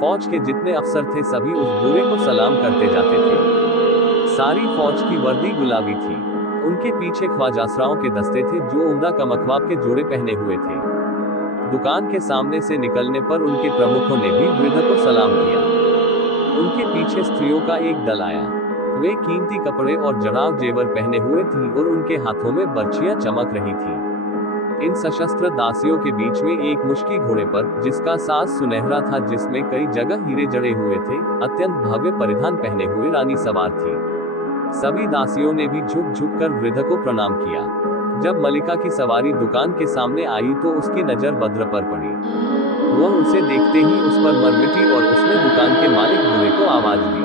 फौज के जितने अफसर थे सभी उस बूढ़े को सलाम करते जाते थे। सारी फौज की वर्दी गुलाबी थी। उनके पीछे ख्वाजासराओं के दस्ते थे जो उम्दा कमकवाब के जोड़े पहने हुए थे। दुकान के सामने से निकलने पर उनके प्रमुखों ने भी वृद्ध को सलाम किया। उनके पीछे स्त्रियों का एक दल आया। वे कीमती कपड़े और जड़ाव जेवर पहने हुए थीं और उनके हाथों में बर्छियां चमक रही थीं। इन सशस्त्र दासियों के बीच में एक मुश्की घोड़े पर, जिसका साज सुनहरा था, जिसमें कई जगह हीरे जड़े हुए थे, अत्यंत भव्य परिधान पहने हुए रानी सवार थी। सभी दासियों ने भी झुक झुक कर वृद्ध को प्रणाम किया। जब मलिका की सवारी दुकान के सामने आई तो उसकी नजर बद्र पर पड़ी। वह उसे देखते ही उस पर मर मिटी और उसने दुकान के मालिक बूढ़े को आवाज दी।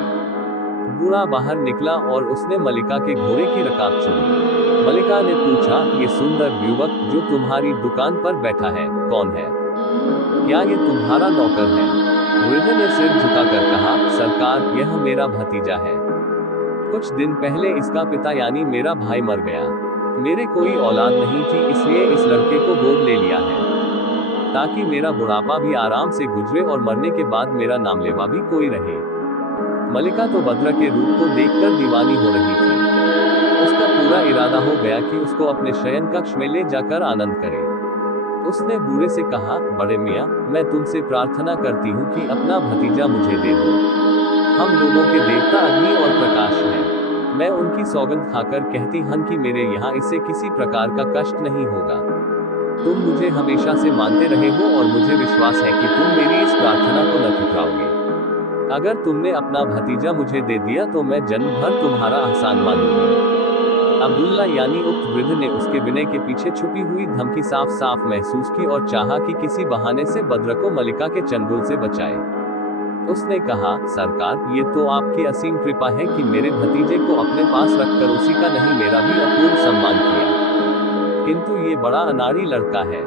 बूढ़ा बाहर निकला और उसने मलिका के घोड़े की रकाब चुनी। मलिका ने पूछा, ये सुंदर युवक जो तुम्हारी दुकान पर बैठा है कौन है? क्या ये तुम्हारा नौकर है? वृद्ध ने सिर झुकाकर कहा, सरकार, यह मेरा भतीजा है। कुछ दिन पहले इसका पिता यानी मेरा भाई मर गया। मेरे कोई औलाद नहीं थी, इसलिए इस लड़के को गोद ले लिया है, ताकि मेरा बुढ़ापा भी आराम से गुजरे और मरने के बाद मेरा नाम लेवा भी कोई रहे। मलिका तो बद्र के रूप को देखकर दीवानी हो रही थी। उसका पूरा इरादा हो गया कि उसको अपने शयन कक्ष में ले जाकर आनंद करे। उसने बूढ़े से कहा, बड़े मियाँ, मैं तुमसे प्रार्थना करती हूँ कि अपना भतीजा मुझे दे दो। हम लोगों के देवता अग्नि और प्रकाश हैं। मैं उनकी सौगंध खाकर कहती हूँ कि मेरे यहाँ इससे किसी प्रकार का कष्ट नहीं होगा। तुम मुझे हमेशा से मानते रहे हो और मुझे विश्वास है कि तुम मेरी इस प्रार्थना को न ठुकराओगे। अगर तुमने अपना भतीजा मुझे दे दिया तो मैं जन्म भर तुम्हारा एहसान मानूंगी। अब्दुल्ला यानी उक्त वृद्ध ने उसके विनय के पीछे छुपी हुई धमकी साफ साफ महसूस की और चाहा कि किसी बहाने से बद्र को मलिका के चंगुल से बचाए। उसने कहा, सरकार, ये तो आपकी असीम कृपा है कि मेरे भतीजे को अपने पास रखकर उसी का नहीं मेरा भी अपूर्व सम्मान किया। किंतु ये बड़ा अनाड़ी लड़का है,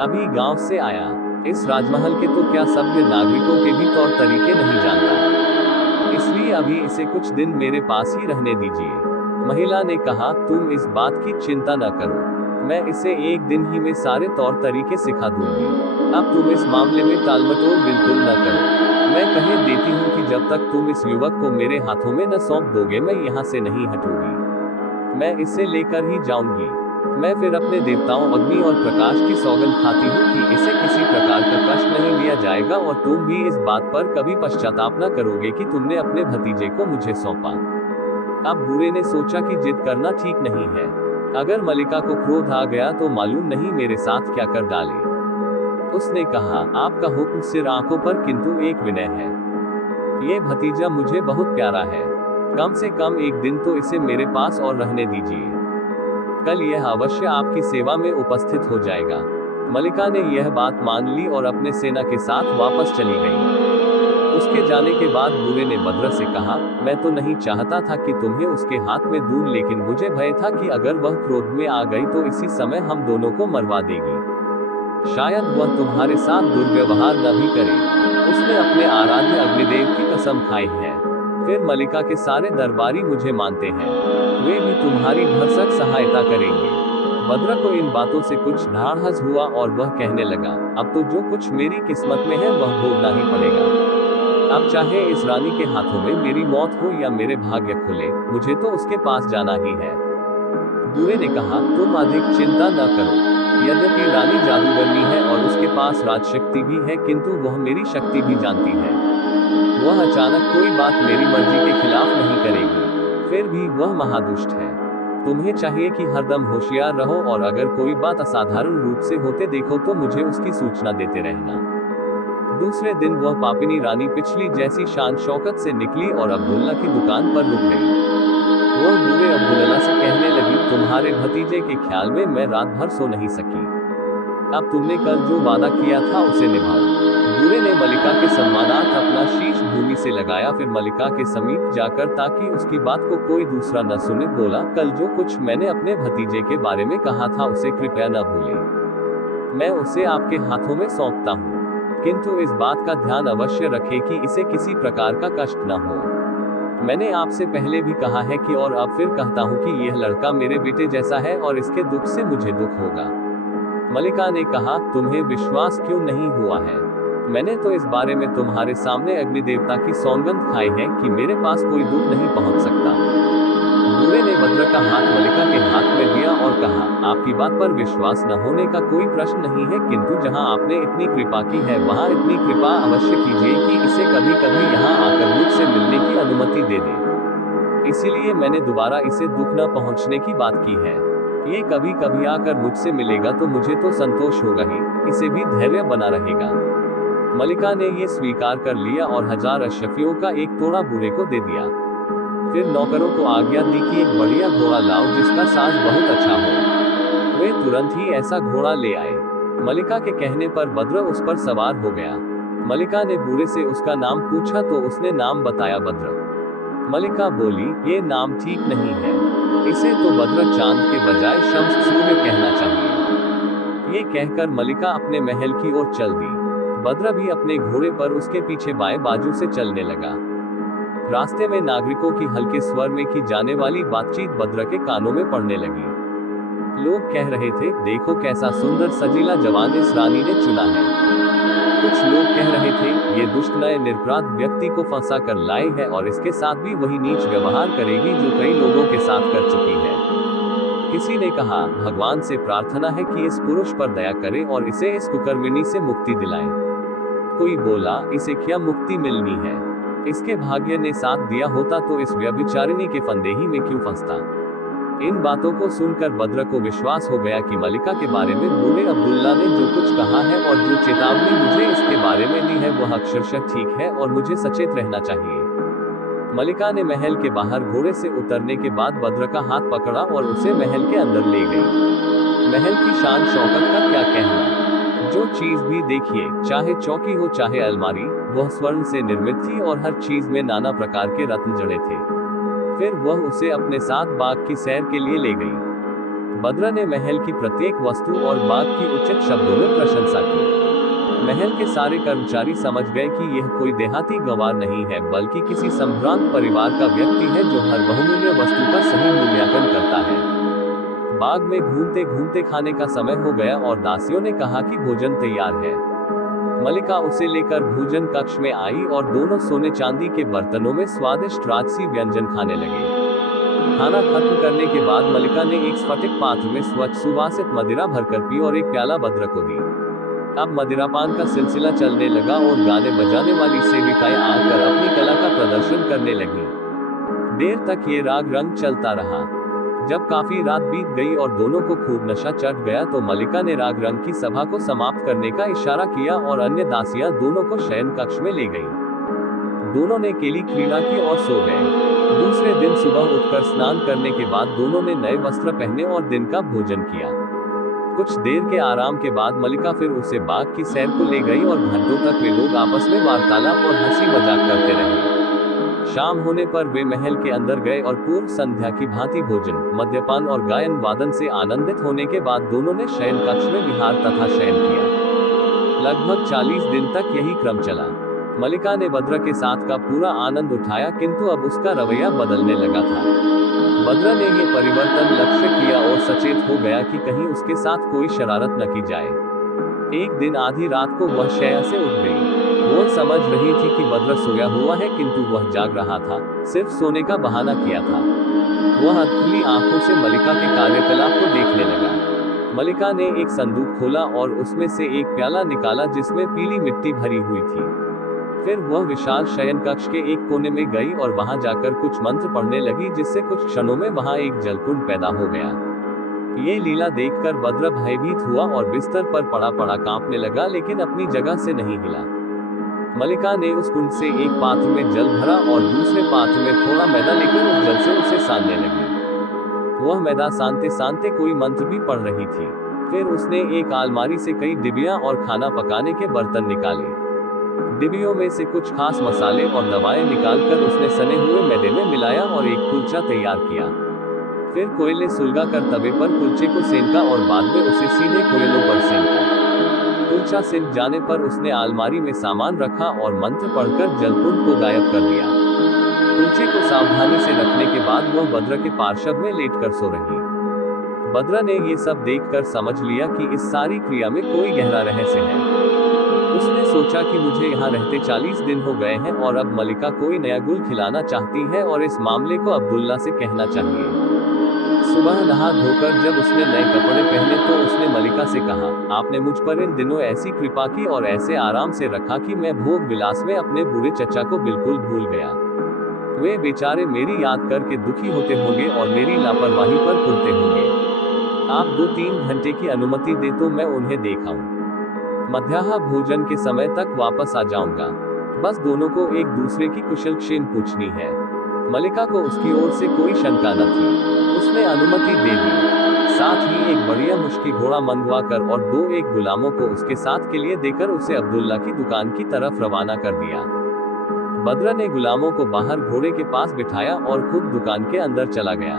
अभी गांव से आया। इस राजमहल के तो क्या सभ्य नागरिकों के भी तौर तरीके नहीं जानता, इसलिए अभी इसे कुछ दिन मेरे पास ही रहने दीजिए। महिला ने कहा, तुम इस बात की चिंता न करो, मैं इसे 1 दिन ही में सारे तौर तरीके सिखा दूंगी। अब तुम इस मामले में टालमटोल बिल्कुल न करो। मैं कह देती हूँ कि जब तक तुम इस युवक को मेरे हाथों में न सौंप दोगे मैं यहाँ से नहीं हटूंगी। मैं इसे लेकर ही जाऊंगी। मैं फिर अपने देवताओं अग्नि और प्रकाश की सौगंध खाती हूँ कि इसे किसी प्रकार का कष्ट नहीं दिया जाएगा और तुम भी इस बात पर कभी पश्चाताप न करोगे कि तुमने अपने भतीजे को मुझे सौंपा। अब बूढ़े ने सोचा कि जिद करना ठीक नहीं है। अगर मलिका को क्रोध आ गया तो मालूम नहीं मेरे साथ क्या कर डाले। उसने कहा, आपका हुक्म सिर आंखों पर, किंतु एक विनय है। ये भतीजा मुझे बहुत प्यारा है, कम से कम 1 दिन तो इसे मेरे पास और रहने दीजिए। कल यह अवश्य आपकी सेवा में उपस्थित हो जाएगा। मलिका ने यह बात मान ली और अपने सेना के साथ वापस चली गई। उसके जाने के बाद बूढ़े ने बद्र से कहा, मैं तो नहीं चाहता था कि तुम्हें उसके हाथ में दूं, लेकिन मुझे भय था कि अगर वह क्रोध में आ गई तो इसी समय हम दोनों को मरवा देगी। शायद वह तुम्हारे साथ दुर्व्यवहार न भी करे। उसने अपने आराध्य अग्निदेव की कसम खाई है। फिर मलिका के सारे दरबारी मुझे मानते हैं, वे भी तुम्हारी भरसक सहायता करेंगे। भद्र को इन बातों से कुछ ढाढ़स हुआ और वह कहने लगा, अब तो जो कुछ मेरी किस्मत में है वह भोगना ही पड़ेगा। अब चाहे इस रानी के हाथों में मेरी मौत हो या मेरे भाग्य खुले, मुझे तो उसके पास जाना ही है। बूढ़े ने कहा, तुम अधिक चिंता न करो। यद्यपि रानी जादूगरनी है और उसके पास राजशक्ति भी है, किंतु वह मेरी शक्ति भी जानती है। वह अचानक कोई बात मेरी मर्जी के खिलाफ नहीं करेगी। फिर भी वह महादुष्ट है। तुम्हें चाहिए कि हरदम होशियार रहो और अगर कोई बात असाधारण रूप से होते देखो तो मुझे उसकी सूचना देते रहना। दूसरे दिन वह पापिनी रानी पिछली जैसी शान शौकत से निकली और अब्दुल्ला की दुकान पर रुक गई। वह बूढ़े अब्दुल्ला से कहने लगी, तुम्हारे भतीजे के ख्याल में मैं रात भर सो नहीं सकी। अब तुमने कल जो वादा किया था उसे निभाओ। बूढ़े ने मलिका के सम्मानार्थ अपना शीश भूमि से लगाया, फिर मलिका के समीप जाकर ताकि उसकी बात को कोई दूसरा न सुने बोला, कल जो कुछ मैंने अपने भतीजे के बारे में कहा था उसे कृपया न भूलें। मैं उसे आपके हाथों में सौंपता हूँ, किंतु इस बात का ध्यान अवश्य रखें कि इसे किसी प्रकार का कष्ट न हो। मैंने आपसे पहले भी कहा है कि और अब फिर कहता हूँ कि यह लड़का मेरे बेटे जैसा है और इसके दुख से मुझे दुख होगा। मलिका ने कहा, तुम्हें विश्वास क्यों नहीं हुआ है? मैंने तो इस बारे में तुम्हारे सामने अग्नि देवता की सौगंध खाई है कि मेरे पास कोई दुख नहीं पहुंच सकता। बूढ़े ने भद्र का हाथ मलिका के हाथ में दिया और कहा, आपकी बात पर विश्वास न होने का कोई प्रश्न नहीं है, किंतु जहां आपने इतनी कृपा की है वहां इतनी कृपा अवश्य कीजिए कि इसे कभी कभी यहाँ आकर मुझसे मिलने की अनुमति दे दे। इसीलिए मैंने दोबारा इसे दुख न पहुँचने की बात की है। ये कभी कभी आकर मुझसे मिलेगा तो मुझे तो संतोष होगा ही, इसे भी धैर्य बना रहेगा। मलिका ने ये स्वीकार कर लिया और 1000 अशरफियों का एक तोड़ा बूढ़े को दे दिया। फिर नौकरों को आज्ञा दी कि एक बढ़िया घोड़ा लाओ जिसका साज बहुत अच्छा हो। वे तुरंत ही ऐसा घोड़ा ले आए। मलिका के कहने पर भद्र उस पर सवार हो गया। मलिका ने बूढ़े से उसका नाम पूछा तो उसने नाम बताया, भद्र। मलिका बोली, ये नाम ठीक नहीं है, इसे तो भद्र चांद के बजाय शम्स सूर्य कहना चाहिए। ये कहकर मलिका अपने महल की ओर चल दी। भद्र भी अपने घोड़े पर उसके पीछे बाएं बाजू से चलने लगा। रास्ते में नागरिकों की हल्के स्वर में की जाने वाली बातचीत भद्र के कानों में पड़ने लगी। लोग कह रहे थे, देखो कैसा सुंदर सजीला जवान इस रानी ने चुना है। कुछ लोग कह रहे थे, ये दुष्ट नए निरपराध व्यक्ति को फंसा कर लाई है और इसके साथ भी वही नीच व्यवहार करेगी जो कई लोगों के साथ कर चुकी है। किसी ने कहा, भगवान से प्रार्थना है कि इस पुरुष पर दया करे और इसे इस कुकर्मिनी से मुक्ति दिलाए। कोई बोला, इसे क्या मुक्ति मिलनी है? इसके भाग्य ने साथ दिया होता तो इस व्यभिचारिणी के फंदेही में क्यों फंसता। इन बातों को सुनकर भद्र को विश्वास हो गया कि मलिका के बारे में बूढ़े अब्दुल्ला ने जो कुछ कहा है और जो चेतावनी मुझे इसके बारे में दी है वह अक्षरशः ठीक है और मुझे सचेत रहना चाहिए। मलिका ने महल के बाहर घोड़े से उतरने के बाद भद्र का हाथ पकड़ा और उसे महल के अंदर ले गई। महल की शान शौकत का क्या कहना। जो चीज भी देखिए, चाहे चौकी हो चाहे अलमारी, वह स्वर्ण से निर्मित थी और हर चीज में नाना प्रकार के रत्न जड़े थे। फिर वह उसे अपने साथ बाग की सैर के लिए ले गई। भद्र ने महल की प्रत्येक वस्तु और बाग की उचित शब्दों में प्रशंसा की। महल के सारे कर्मचारी समझ गए कि यह कोई देहाती गंवार नहीं है, बल्कि किसी संभ्रांत परिवार का व्यक्ति है जो हर बहुमूल्य वस्तु का सही मूल्यांकन करता है। बाग में घूमते घूमते खाने का समय हो गया और दासियों ने कहा कि भोजन तैयार है। मलिका उसे लेकर भोजन कक्ष में आई और दोनों सोने चांदी के बर्तनों में स्वादिष्ट राजसी व्यंजन खाने लगे। खाना खत्म करने के बाद मलिका ने एक स्फटिक पात्र में स्वच्छ सुवासित मदिरा भरकर पी और एक प्याला भद्र को दी। अब मदिरापान का सिलसिला चलने लगा और गाने बजाने वाली सेविकाएं आकर अपनी कला का प्रदर्शन करने लगी। देर तक ये राग रंग चलता रहा। जब काफी रात बीत गई और दोनों को खूब नशा चढ़ गया तो मलिका ने राग रंग की सभा को समाप्त करने का इशारा किया और अन्य दासियां दोनों को शयन कक्ष में ले गईं। दोनों ने केली क्रीड़ा की और सो गए। दूसरे दिन सुबह उठकर स्नान करने के बाद दोनों ने नए वस्त्र पहने और दिन का भोजन किया। कुछ देर के आराम के बाद मलिका फिर उसे बाग की सैर को ले गई और घंटों तक वे लोग आपस में वार्तालाप और हंसी मजाक करते रहे। शाम होने पर वे महल के अंदर गए और पूर्व संध्या की भांति भोजन, मद्यपान और गायन वादन से आनंदित होने के बाद दोनों ने शयन कक्ष में विहार तथा शयन किया। लगभग 40 दिन तक यही क्रम चला। मलिका ने भद्र के साथ का पूरा आनंद उठाया, किंतु अब उसका रवैया बदलने लगा था। भद्र ने ये परिवर्तन लक्ष्य किया और सचेत हो गया कि कहीं उसके साथ कोई शरारत न की जाए। एक दिन आधी रात को वह शैया से उठ गई। वो समझ रही थी कि भद्र सोया हुआ है, किंतु वह जाग रहा था, सिर्फ सोने का बहाना किया था। वह खुली आंखों से मलिका के कार्यकलाप को देखने लगा। मलिका ने एक संदूक खोला और उसमें से एक प्याला निकाला जिसमें पीली मिट्टी भरी हुई थी। फिर वह विशाल शयन कक्ष के एक कोने में गई और वहां जाकर कुछ मंत्र पढ़ने लगी, जिससे कुछ क्षणों में वहां एक जलकुंड पैदा हो गया। ये लीला देखकर भद्र भयभीत हुआ और बिस्तर पर पड़ा पड़ा कांपने लगा, लेकिन अपनी जगह से नहीं हिला। मलिका ने उस कुंड से एक पात्र में जल भरा और दूसरे पात्र में थोड़ा मैदा लेकर उस जल से उसे सानने लगी। वह मैदा सानते सानते कोई मंत्र भी पढ़ रही थी। फिर उसने एक अलमारी से कई डिबिया और खाना पकाने के बर्तन निकाले। डिबियों में से कुछ खास मसाले और दवाएं निकालकर उसने सने हुए मैदे में मिलाया और एक कुलचा तैयार किया। फिर कोयले सुलगा कर तवे पर कुलचे को सेंका और बाद में उसे सीधे कोयलों पर सेंका। कुलचा सिक जाने पर उसने अलमारी में सामान रखा और मंत्र पढ़कर जलकुंड को गायब कर दिया। कुलचे को सावधानी से रखने के बाद वह भद्र के पार्श्व में लेटकर सो रही। भद्र ने ये सब देखकर समझ लिया कि इस सारी क्रिया में कोई गहरा रहस्य है। उसने सोचा कि मुझे यहाँ रहते 40 दिन हो गए हैं और अब मलिका कोई नया गुल खिलाना चाहती है और इस मामले को अब्दुल्ला से कहना चाहिए। सुबह नहा धोकर जब उसने नए कपड़े पहने तो उसने मलिका से कहा, आपने मुझ पर इन दिनों ऐसी कृपा की और ऐसे आराम से रखा कि मैं भोग विलास में अपने बुरे चचा को बिल्कुल भूल गया। वे बेचारे मेरी याद करके दुखी होते होंगे और मेरी लापरवाही पर कुड़ते होंगे। आप 2-3 घंटे की अनुमति दे तो मैं उन्हें देखाऊं। मध्याह्न भोजन के समय तक वापस आ जाऊंगा। बस दोनों को एक दूसरे की कुशलक्षेम पूछनी है। मलिका को उसकी ओर से कोई शंका न थी। उसने अनुमति दे दी। साथ ही एक बढ़िया मुश्की घोड़ा मंगवा कर और 2-1 गुलामों को उसके साथ के लिए देकर उसे अब्दुल्ला की दुकान की तरफ रवाना कर दिया। भद्र ने गुलामों को बाहर घोड़े के पास बिठाया और खुद दुकान के अंदर चला गया।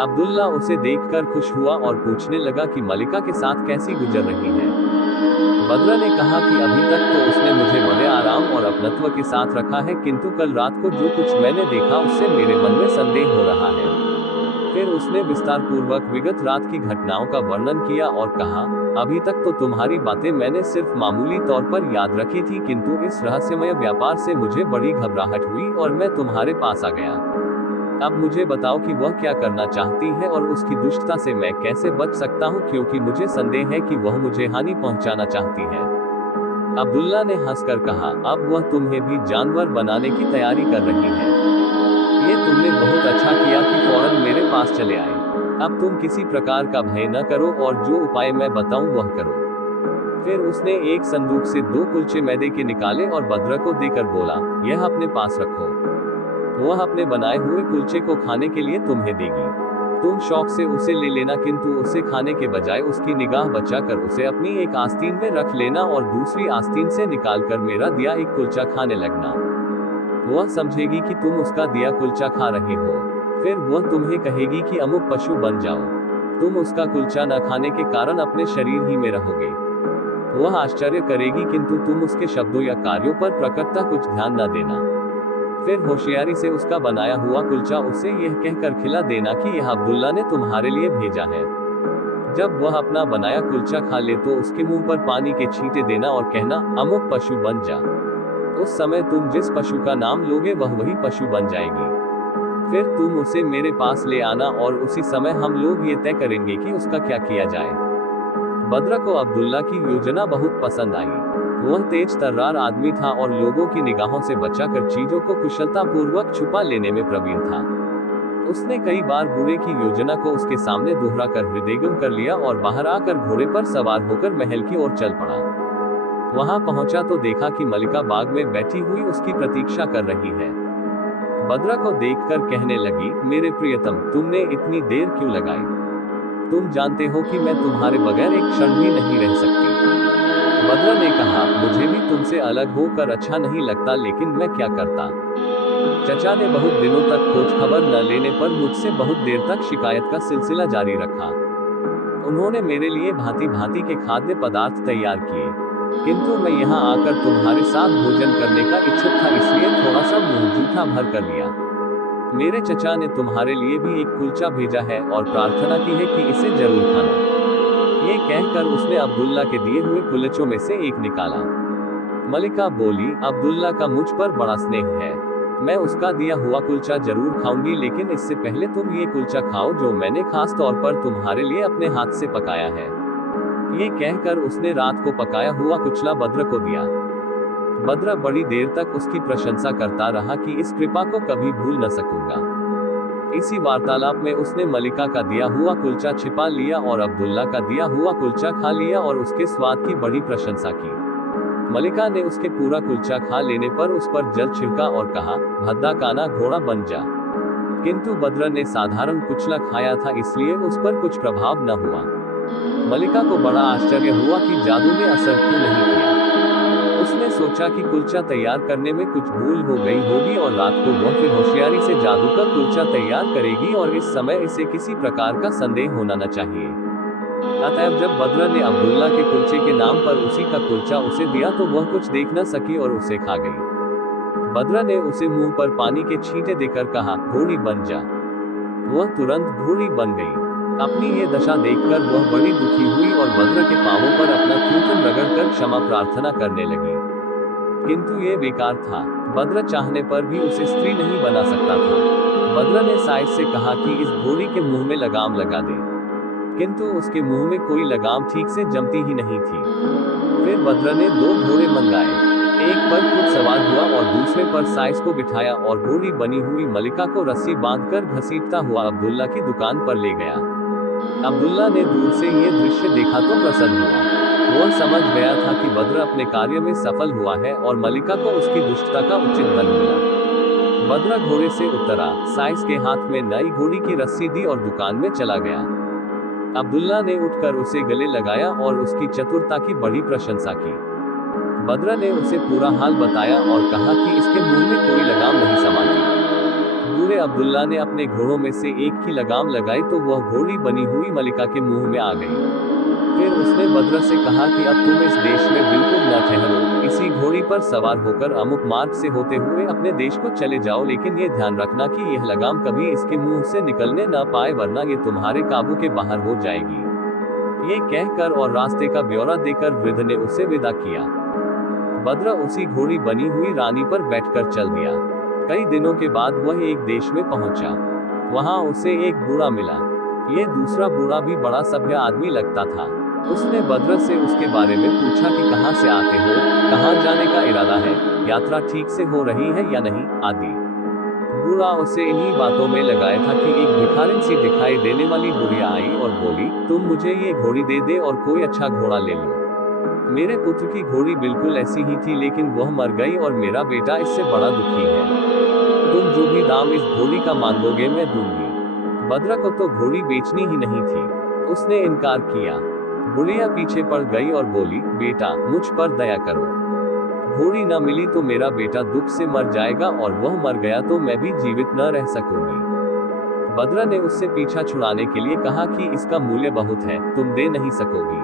अब्दुल्ला उसे देखकर खुश हुआ और पूछने लगा कि मलिका के साथ कैसी गुजर रही है। भद्र ने कहा कि अभी तक तो उसने मुझे बड़े आराम और अपनत्व के साथ रखा है, किंतु कल रात को जो कुछ मैंने देखा उससे मेरे मन में संदेह हो रहा है। फिर उसने विस्तार पूर्वक विगत रात की घटनाओं का वर्णन किया और कहा, अभी तक तो तुम्हारी बातें मैंने सिर्फ मामूली तौर पर याद रखी थी, किंतु इस रहस्यमय व्यापार से मुझे बड़ी घबराहट हुई और मैं तुम्हारे पास आ गया। अब मुझे बताओ कि वह क्या करना चाहती है और उसकी दुष्टता से मैं कैसे बच सकता हूँ, क्योंकि मुझे संदेह है कि वह मुझे हानि पहुँचाना चाहती है। अब्दुल्ला ने हंसकर कहा, अब वह तुम्हें भी जानवर बनाने की तैयारी कर रही है। ये तुमने बहुत अच्छा किया कि फौरन मेरे पास चले आए। अब तुम किसी प्रकार का भय न करो और जो उपाय मैं बताऊं वह करो। फिर उसने एक संदूक से 2 कुलचे मैदे के निकाले और भद्र को देकर बोला, यह अपने पास रखो। वह अपने बनाए हुए कुलचे को खाने के लिए तुम्हें देगी। तुम शौक से उसे ले लेना, किंतु उसे खाने के बजाय उसकी निगाह बचाकर उसे अपनी एक आस्तीन में रख लेना और दूसरी आस्तीन से निकालकर मेरा दिया एक कुलचा खाने लगना। वह समझेगी कि तुम उसका दिया कुलचा खा रहे हो। फिर वह तुम्हें कहेगी कि अमुक पशु बन जाओ। तुम उसका कुलचा न खाने के कारण अपने शरीर ही में रहोगे। वह आश्चर्य करेगी, किंतु तुम उसके शब्दों या कार्यों पर प्रकटता कुछ ध्यान न देना। फिर होशियारी से उसका बनाया हुआ कुलचा उसे यह कहकर खिला देना कि यह अब्दुल्ला ने तुम्हारे लिए भेजा है। जब वह अपना बनाया कुलचा खा ले तो उसके मुंह पर पानी के छींटे देना और कहना, अमुक पशु बन जा। उस समय तुम जिस पशु का नाम लोगे वह वही पशु बन जाएगी। फिर तुम उसे मेरे पास ले आना और उसी समय हम लोग ये तय करेंगे कि उसका क्या किया जाए। भद्र को अब्दुल्ला की योजना बहुत पसंद आई। वह तेज तर्रार आदमी था और लोगों की निगाहों से बचाकर चीजों को कुशलता पूर्वक छुपा लेने में प्रवीण था। उसने कई बार बुरे की योजना को उसके सामने दोहरा कर हृदयगम कर लिया और बाहर आकर घोड़े पर सवार होकर महल की ओर चल पड़ा। वहां पहुंचा तो देखा कि मलिका बाग में बैठी हुई उसकी प्रतीक्षा कर रही है। भद्र को देखकर कहने लगी, मेरे प्रियतम, तुमने इतनी देर क्यों लगाई? तुम जानते हो कि मैं तुम्हारे बगैर एक क्षण भी नहीं रह सकती। भद्र ने कहा, मुझे भी तुमसे अलग होकर अच्छा नहीं लगता, लेकिन मैं क्या करता। चचा ने बहुत दिनों तक खोज खबर न लेने पर मुझसे बहुत देर तक शिकायत का सिलसिला जारी रखा। उन्होंने मेरे लिए भांति भांति के खाद्य पदार्थ तैयार किए। किंतु मैं यहाँ आकर तुम्हारे साथ भोजन करने का इच्छुक था, इसलिए थोड़ा सा मुंह जूठा भर कर लिया। मेरे चचा ने तुम्हारे लिए भी एक कुलचा भेजा है और प्रार्थना की है कि इसे जरूर खाना। ये कहकर उसने अब्दुल्ला के दिए हुए कुलचों में से एक निकाला। मलिका बोली, अब्दुल्ला का मुझ पर बड़ा स्नेह है, मैं उसका दिया हुआ कुलचा जरूर खाऊंगी, लेकिन इससे पहले तुम ये कुलचा खाओ जो मैंने खास तौर पर तुम्हारे लिए अपने हाथ से पकाया है। ये कहकर उसने रात को पकाया हुआ कुचला बद्र को दिया। बद्र बड़ी देर तक उसकी प्रशंसा करता रहा कि इस कृपा को कभी भूल न सकूंगा। इसी वार्तालाप में उसने मलिका का दिया हुआ कुलचा छिपा लिया और अब्दुल्ला का दिया हुआ कुलचा खा लिया और उसके स्वाद की बड़ी प्रशंसा की। मलिका ने उसके पूरा कुलचा खा लेने पर उस पर जल छिड़का और कहा, भद्दा काना घोड़ा बन जा। किंतु बद्र ने साधारण कुचला खाया था, इसलिए उस पर कुछ प्रभाव न हुआ। मलिका को बड़ा आश्चर्य हुआ कि जादू ने असर क्यों नहीं किया। उसने सोचा कि कुलचा तैयार करने में कुछ भूल हो गई होगी और रात को वह फिर होशियारी से जादू का कुलचा तैयार करेगी और इस समय इसे किसी प्रकार का संदेह होना न चाहिए। अतएव जब बद्र ने अब्दुल्ला के कुलचे के नाम पर उसी का कुलचा उसे दिया तो वह कुछ देख न सकी और उसे खा गई। बद्र ने उसे मुंह पर पानी के छींटे देकर कहा, घोड़ी बन जा। वह तुरंत घोड़ी बन गई। अपनी ये दशा देखकर वह बड़ी दुखी हुई और बद्र के पांवों पर अपना थूथन रगड़कर क्षमा प्रार्थना करने लगी। किंतु ये बेकार था, बद्र चाहने पर भी उसे स्त्री नहीं बना सकता था। बद्र ने साइस से कहा कि इस घोड़ी के मुंह में लगाम लगा दे, किंतु उसके मुंह में कोई लगाम ठीक से जमती ही नहीं थी। फिर बद्र ने 2 घोड़े मंगाए, एक पर खुद सवार हुआ और दूसरे पर साइस को बिठाया और घोड़ी बनी हुई मलिका को रस्सी बांधकर घसीटता हुआ अब्दुल्ला की दुकान पर ले गया। अब्दुल्ला ने दूर से ये दृश्य देखा तो प्रसन्न हुआ। वह समझ गया था कि बद्र अपने कार्य में सफल हुआ है और मलिका को उसकी दुष्टता का उचित दंड मिला। बद्र घोड़े से उतरा, साइस के हाथ में नई घोड़ी की रस्सी दी और दुकान में चला गया। अब्दुल्ला ने उठकर उसे गले लगाया और उसकी चतुरता की बड़ी प्रशंसा की। बद्र ने उसे पूरा हाल बताया और कहा कि इसके मुंह में कोई लगाम नहीं समाती। बूढ़े अब्दुल्ला ने अपने घोड़ों में से एक की लगाम लगाई तो वह घोड़ी बनी हुई मलिका के मुंह में आ गई। फिर उसने बद्र से कहा कि अब तुम इस देश में बिल्कुल न ठहरो, इसी घोड़ी पर सवार होकर अमुक मार्ग से होते हुए अपने देश को चले जाओ, लेकिन ये ध्यान रखना कि यह लगाम कभी इसके मुंह से निकलने न पाए, वरना ये तुम्हारे काबू के बाहर हो जाएगी। ये कहकर और रास्ते का ब्यौरा देकर वृद्ध ने उसे विदा किया। बद्र उसी घोड़ी बनी हुई रानी पर बैठकर चल दिया। कई दिनों के बाद वह एक देश में पहुंचा। वहां उसे एक बूढ़ा मिला। ये दूसरा बूढ़ा भी बड़ा सभ्य आदमी लगता था। उसने बद्र से उसके बारे में पूछा कि कहां से आते हो, कहां जाने का इरादा है, यात्रा ठीक से हो रही है या नहीं, आदि। बूढ़ा उसे इन्हीं बातों में लगाया था कि एक भिखारिन सी दिखाई देने वाली बुढ़िया आई और बोली, तुम मुझे ये घोड़ी दे दे और कोई अच्छा घोड़ा ले लो। मेरे पुत्र की घोड़ी बिल्कुल ऐसी ही थी, लेकिन वह मर गई और मेरा बेटा इससे बड़ा दुखी है। तुम जो भी दाम इस घोड़ी का मांगोगे मैं दूंगी। बद्र को तो घोड़ी बेचनी ही नहीं थी। उसने इनकार किया। बुढ़िया पीछे पड़ गई और बोली, बेटा मुझ पर दया करो, घोड़ी न मिली तो मेरा बेटा दुख से मर जाएगा और वह मर गया तो मैं भी जीवित न रह सकूंगी। बद्र ने उससे पीछा छुड़ाने के लिए कहा कि इसका मूल्य बहुत है, तुम दे नहीं सकोगी।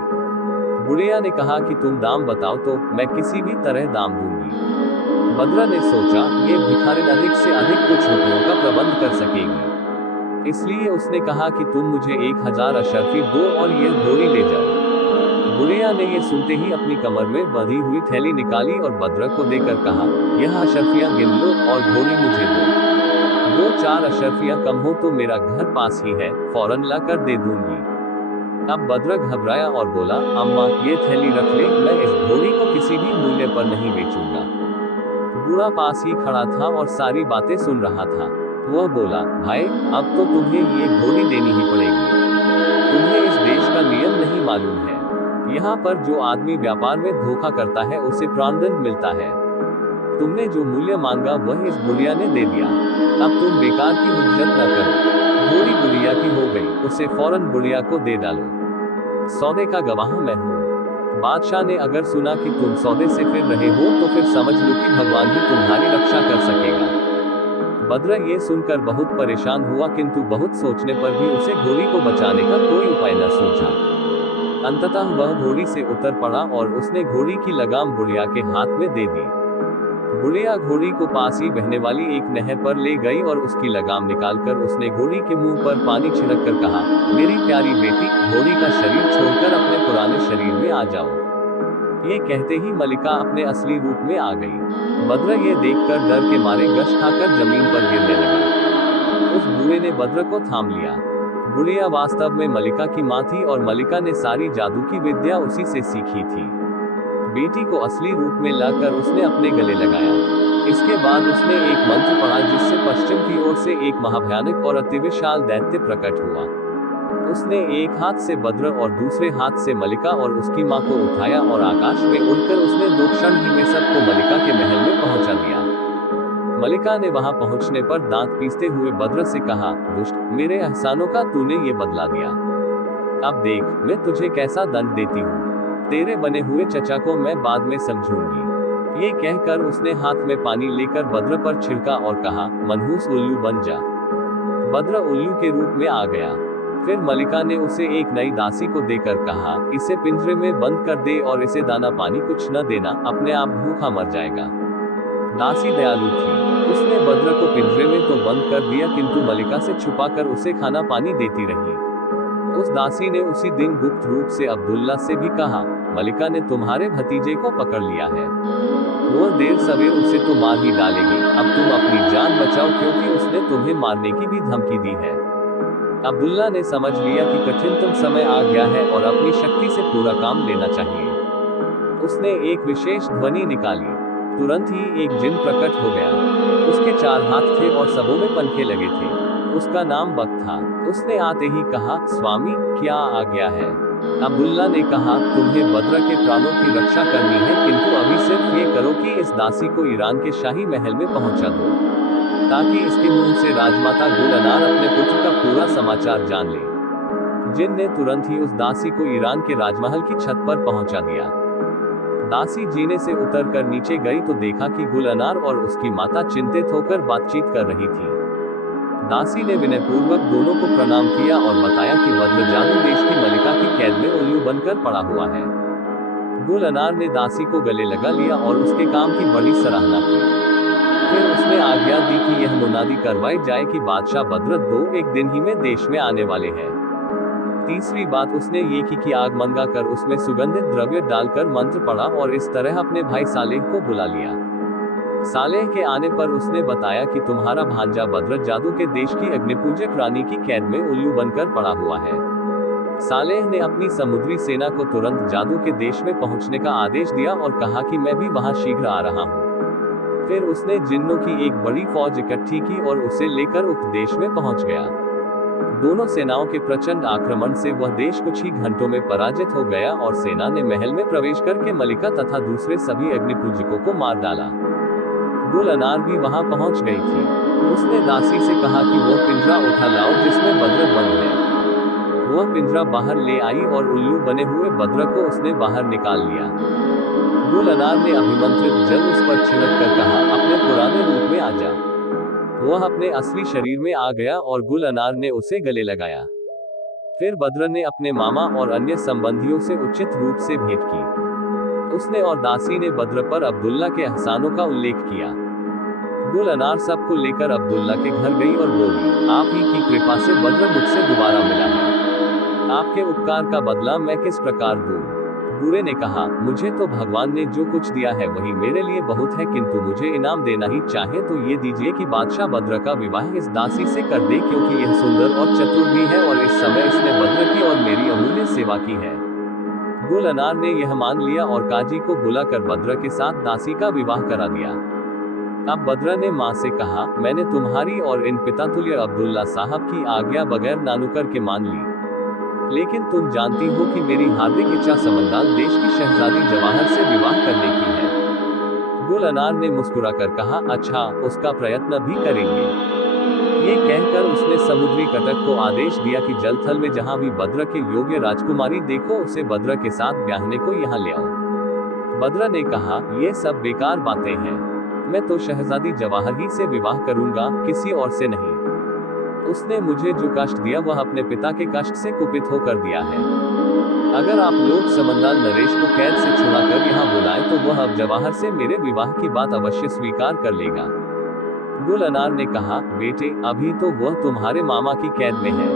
बुढ़िया ने कहा कि तुम दाम बताओ तो मैं किसी भी तरह दाम दूंगी। बद्र ने सोचा, ये भिखारिन अधिक से अधिक कुछ रुपयों का प्रबंध कर सकेगी, इसलिए उसने कहा कि तुम मुझे 1000 अशर्फी दो और यह घोड़ी ले जाओ। बुढ़िया ने ये सुनते ही अपनी कमर में बंधी हुई थैली निकाली और बद्र को देकर कहा, यह अशर्फियां गिन लो और घोड़ी मुझे दो। 2-4 अशर्फियां कम हो तो मेरा घर पास ही है, फौरन ला कर दे दूंगी। अब बद्र घबराया और बोला, अम्मा ये थैली रख ले, मैं इस घोड़ी को किसी भी मूल्य पर नहीं बेचूंगा। बूढ़ा पास ही खड़ा था और सारी बातें सुन रहा था। वह बोला, भाई अब तो तुम्हें ये घोड़ी देनी ही पड़ेगी। तुम्हें इस देश का नियम नहीं मालूम है। यहाँ पर जो आदमी व्यापार में धोखा करता है उसे प्राणदंड मिलता है। तुमने जो मूल्य मांगा वह इस बुढ़िया ने दे दिया। अब तुम बेकार की हुज्जत न करो। घोड़ी बुढ़िया की हो गई, उसे फौरन बुढ़िया को दे डालो। सौदे का गवाह मैं हूँ। बादशाह ने अगर सुना कि तुम सौदे से फिर रहे हो तो फिर समझ लो कि भगवान ही तुम्हारी रक्षा कर सकेगा। बद्र ये सुनकर बहुत परेशान हुआ, किंतु बहुत सोचने पर भी उसे घोड़ी को बचाने का कोई उपाय न सूझा। अंततः वह घोड़ी से उतर पड़ा और उसने घोड़ी की लगाम बुढ़िया के हाथ में दे दी। बुढ़िया घोड़ी को पास ही बहने वाली एक नहर पर ले गई और उसकी लगाम निकालकर उसने घोड़ी के मुंह पर पानी छिड़क कर कहा, मेरी प्यारी बेटी, घोड़ी का शरीर छोड़कर अपने पुराने शरीर में आ जाओ। ये कहते ही मलिका अपने असली रूप में आ गई। बद्र ये देखकर डर के मारे गश खाकर जमीन पर गिरने लगा। उस बूढ़े ने बद्र को थाम लिया। बुढ़िया वास्तव में मलिका की माँ थी और मलिका ने सारी जादू की विद्या उसी से सीखी थी। बेटी को असली रूप में लाकर उसने अपने गले लगाया। इसके बाद उसने एक मंत्र पढ़ा जिससे पश्चिम की ओर से एक महाभयानक और अतिविशाल दैत्य प्रकट हुआ। उसने एक हाथ से बद्र और दूसरे हाथ से मलिका और उसकी मां को उठाया और आकाश में उड़कर उसने 2 क्षण ही में सबको मलिका के महल में पहुंचा दिया। मलिका ने वहां पहुंचने पर दांत पीसते हुए बद्र से कहा, दुष्ट, मेरे एहसानों का तूने ये बदला दिया। अब देख मैं तुझे कैसा दंड देती हूँ। तेरे बने हुए चचा को मैं बाद में समझूंगी। ये कहकर उसने हाथ में पानी लेकर बद्र पर छिड़का और कहा, मनहूस उल्लू बन जा। बद्र उल्लू के रूप में आ गया। फिर मलिका ने उसे एक नई दासी को देकर कहा, इसे पिंजरे में बंद कर दे और इसे दाना पानी कुछ न देना, अपने आप भूखा मर जाएगा। दासी दयालु थी। उसने बद्र को पिंजरे में तो बंद कर दिया किंतु मलिका से छुपाकर उसे खाना पानी देती रही। उस दासी ने उसी दिन गुप्त रूप से अब्दुल्ला से भी कहा, मलिका ने तुम्हारे भतीजे को पकड़ लिया है। वो देर सवेर उसे तो मार ही डालेगी। अब तुम अपनी जान बचाओ क्योंकि उसने तुम्हें मारने की भी धमकी दी है। अब्दुल्ला ने समझ लिया कि कठिनतम समय आ गया है और अपनी शक्ति से पूरा काम लेना चाहिए। उसने एक विशेष ध्वनि निकाली। तुरंत ही एक जिन प्रकट हो गया। उसके 4 हाथ थे और सबों में पंखे लगे थे। उसका नाम बक था। उसने आते ही कहा, स्वामी क्या आ गया है? अब्दुल्ला ने कहा, तुम्हें बद्र के प्राणों की रक्षा करनी है किंतु अभी सिर्फ ये करो कि इस दासी को ईरान के शाही महल में पहुंचा दो ताकि इसके मुंह से राजमाता गुलनार अपने पुत्र का पूरा समाचार जान ले। जिन ने तुरंत ही उस दासी को ईरान के राजमहल की छत पर पहुंचा दिया। दासी जीने से उतरकर नीचे गई तो देखा कि गुलनार और उसकी माता चिंतित होकर बातचीत कर रही थी। दासी ने विनयपूर्वक दोनों को प्रणाम किया और बताया कि बद्र जादू देश की मलिका की कैद में उल्लू बनकर पड़ा हुआ है। गुलनार ने दासी को गले लगा लिया और उसके काम की बड़ी सराहना की। फिर उसने आज्ञा दी कि यह मुनादी करवाई जाए कि बादशाह बद्र 2-1 दिन ही में देश में आने वाले हैं। तीसरी बात उसने ये की आग मंगा कर उसमें सुगंधित द्रव्य डालकर मंत्र पढ़ा और इस तरह अपने भाई सालेह को बुला लिया। सालेह के आने पर उसने बताया कि तुम्हारा भांजा बद्र जादू के देश की अग्निपूजक रानी की कैद में उल्लू बनकर पड़ा हुआ है। सालेह ने अपनी समुद्री सेना को तुरंत जादू के देश में पहुंचने का आदेश दिया और कहा कि मैं भी वहां शीघ्र आ रहा हूं। फिर उसने जिन्नों की एक बड़ी फौज इकट्ठी की और उसे लेकर उक्त देश में पहुंच गया। दोनों सेनाओं के प्रचंड आक्रमण से वह देश कुछ ही घंटों में पराजित हो गया और सेना ने महल में प्रवेश करके मलिका तथा दूसरे सभी अग्निपूजकों को मार डाला। गुलनार भी वहां पहुंच गई थी। उसने दासी से कहा कि वो पिंजरा उठा लाओ जिसमें बद्र बंद है। वह पिंजरा बाहर ले आई और उल्लू बने हुए बद्र को उसने बाहर निकाल लिया। गुलनार ने अभिमंत्रित जल उस पर छिड़क कर कहा, अपने पुराने रूप में आ जा। वह अपने असली शरीर में आ गया और गुलनार ने उसे गले लगाया। फिर बद्र ने अपने मामा और अन्य संबंधियों से उचित रूप से भेंट की। उसने और दासी ने बद्र पर अब्दुल्ला के एहसानों का उल्लेख किया। गुलनार सबको लेकर अब्दुल्ला के घर गई और बोली, आप ही की कृपा से बद्र मुझसे दोबारा मिला है। आपके उपकार का बदला मैं किस प्रकार दूं? बूढ़े ने कहा, मुझे तो भगवान ने जो कुछ दिया है वही मेरे लिए बहुत है किंतु मुझे इनाम देना ही चाहे तो ये दीजिए कि बादशाह बद्र का विवाह इस दासी से कर दे क्योंकि यह सुंदर और चतुर भी है और इस समय इसने बद्र की और मेरी अमूल्य सेवा की है। गुलनार ने यह मान लिया और काजी को बुलाकर बद्र के साथ दासी का विवाह करा दिया। अब बद्र ने माँ से कहा, मैंने तुम्हारी और इन पितातुल्य अब्दुल्ला साहब की आज्ञा बगैर नानुकर के मान ली, लेकिन तुम जानती हो कि मेरी हार्दिक इच्छा समंदाल देश की शहजादी जवाहर से विवाह करने की है। गुलनार ने मुस्कुराकर कहा, अच्छा, उसका प्रयत्न भी करेंगे। ये कहकर उसने समुद्री कटक को आदेश दिया कि जलथल में जहां भी बद्र के योग्य राजकुमारी देखो उसे बद्र के साथ ब्याहने को यहाँ ले आओ। बद्र ने कहा, ये सब बेकार बातें हैं, मैं तो शहजादी जवाहर ही से विवाह करूंगा, किसी और से नहीं। उसने मुझे जो कष्ट दिया वह अपने पिता के कष्ट से कुपित होकर दिया है। अगर आप लोग समंदाल नरेश को कैद से छुड़ाकर यहाँ बुलाएं तो वह अब जवाहर से मेरे विवाह की बात अवश्य स्वीकार कर लेगा। गुल अनार ने कहा, बेटे अभी तो वह तुम्हारे मामा की कैद में है,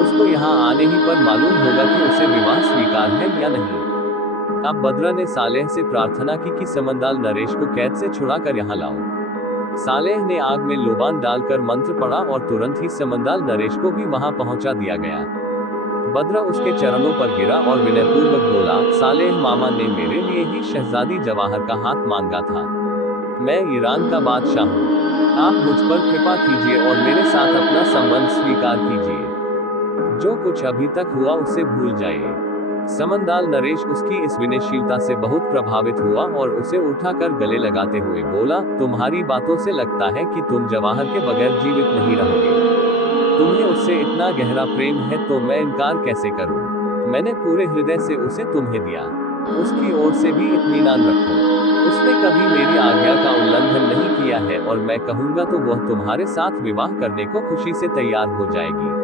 उसको यहाँ आने ही पर मालूम होगा कि उसे विवाह स्वीकार है या नहीं। अब बद्रा ने सालेह से प्रार्थना की कि समंदाल नरेश को कैद से छुड़ाकर यहाँ लाओ। सालेह ने आग में लोबान डालकर मंत्र पढ़ा और तुरंत ही समंदाल नरेश को भी वहां पहुंचा दिया गया। बद्रा उसके चरणों पर गिरा और विनयपूर्वक बोला, सालेह मामा ने मेरे लिए ही शहजादी जवाहर का हाथ मांगा था। मैं ईरान का बादशाह हूँ, आप मुझ पर कृपा कीजिए और मेरे साथ अपना संबंध स्वीकार कीजिए। जो कुछ अभी तक हुआ उसे भूल जाइए। समंदाल नरेश उसकी इस विनयशीलता से बहुत प्रभावित हुआ और उसे उठाकर गले लगाते हुए बोला, तुम्हारी बातों से लगता है कि तुम जवाहर के बगैर जीवित नहीं रहोगे। तुम्हें उससे इतना गहरा प्रेम है तो मैं इनकार कैसे करूं? मैंने पूरे हृदय से उसे तुम्हें दिया, उसकी ओर से भी इत्मीनान रखो। उसने कभी मेरी आज्ञा का उल्लंघन नहीं किया है और मैं कहूंगा तो वह तुम्हारे साथ विवाह करने को खुशी से तैयार हो जाएगी।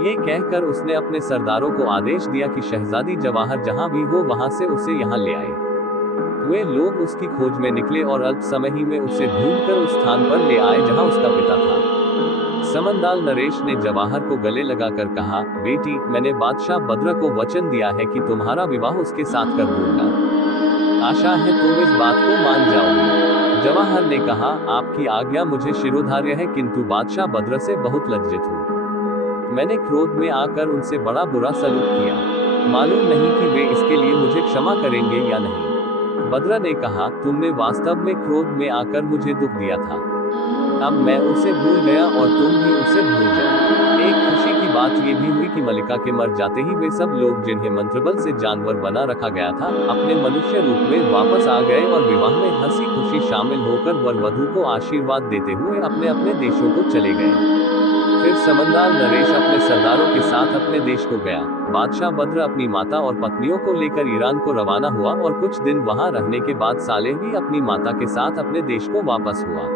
ये कहकर उसने अपने सरदारों को आदेश दिया कि शहजादी जवाहर जहां भी हो वहां से उसे यहाँ ले आए। वे लोग उसकी खोज में निकले और अल्प समय ही में उसे ढूंढकर उस स्थान पर ले आए जहां उसका पिता था। समंदाल नरेश ने जवाहर को गले लगाकर कहा, बेटी मैंने बादशाह बद्र को वचन दिया है कि तुम्हारा विवाह उसके साथ कर दूंगा। आशा है तुम इस बात को मान जाओगे। जवाहर ने कहा, आपकी आज्ञा मुझे शिरोधार्य है, किंतु बादशाह बद्र से बहुत लज्जित हूँ। मैंने क्रोध में आकर उनसे बड़ा बुरा सलूक किया, मालूम नहीं कि वे इसके लिए मुझे क्षमा करेंगे या नहीं। बद्र ने कहा, तुमने वास्तव में क्रोध में आकर मुझे दुख दिया था, अब मैं उसे भूल गया और तुम भी उसे भूल जाओ। एक खुशी की बात यह भी हुई कि मलिका के मर जाते ही वे सब लोग जिन्हें मंत्रबल से जानवर बना रखा गया था अपने मनुष्य रूप में वापस आ गए और विवाह में हंसी खुशी शामिल होकर वर वधू को आशीर्वाद देते हुए अपने अपने देशों को चले गए। फिर समंदाल नरेश अपने सरदारों के साथ अपने देश को गया। बादशाह बद्र अपनी माता और पत्नियों को लेकर ईरान को रवाना हुआ और कुछ दिन वहां रहने के बाद सालेह भी अपनी माता के साथ अपने देश को वापस हुआ।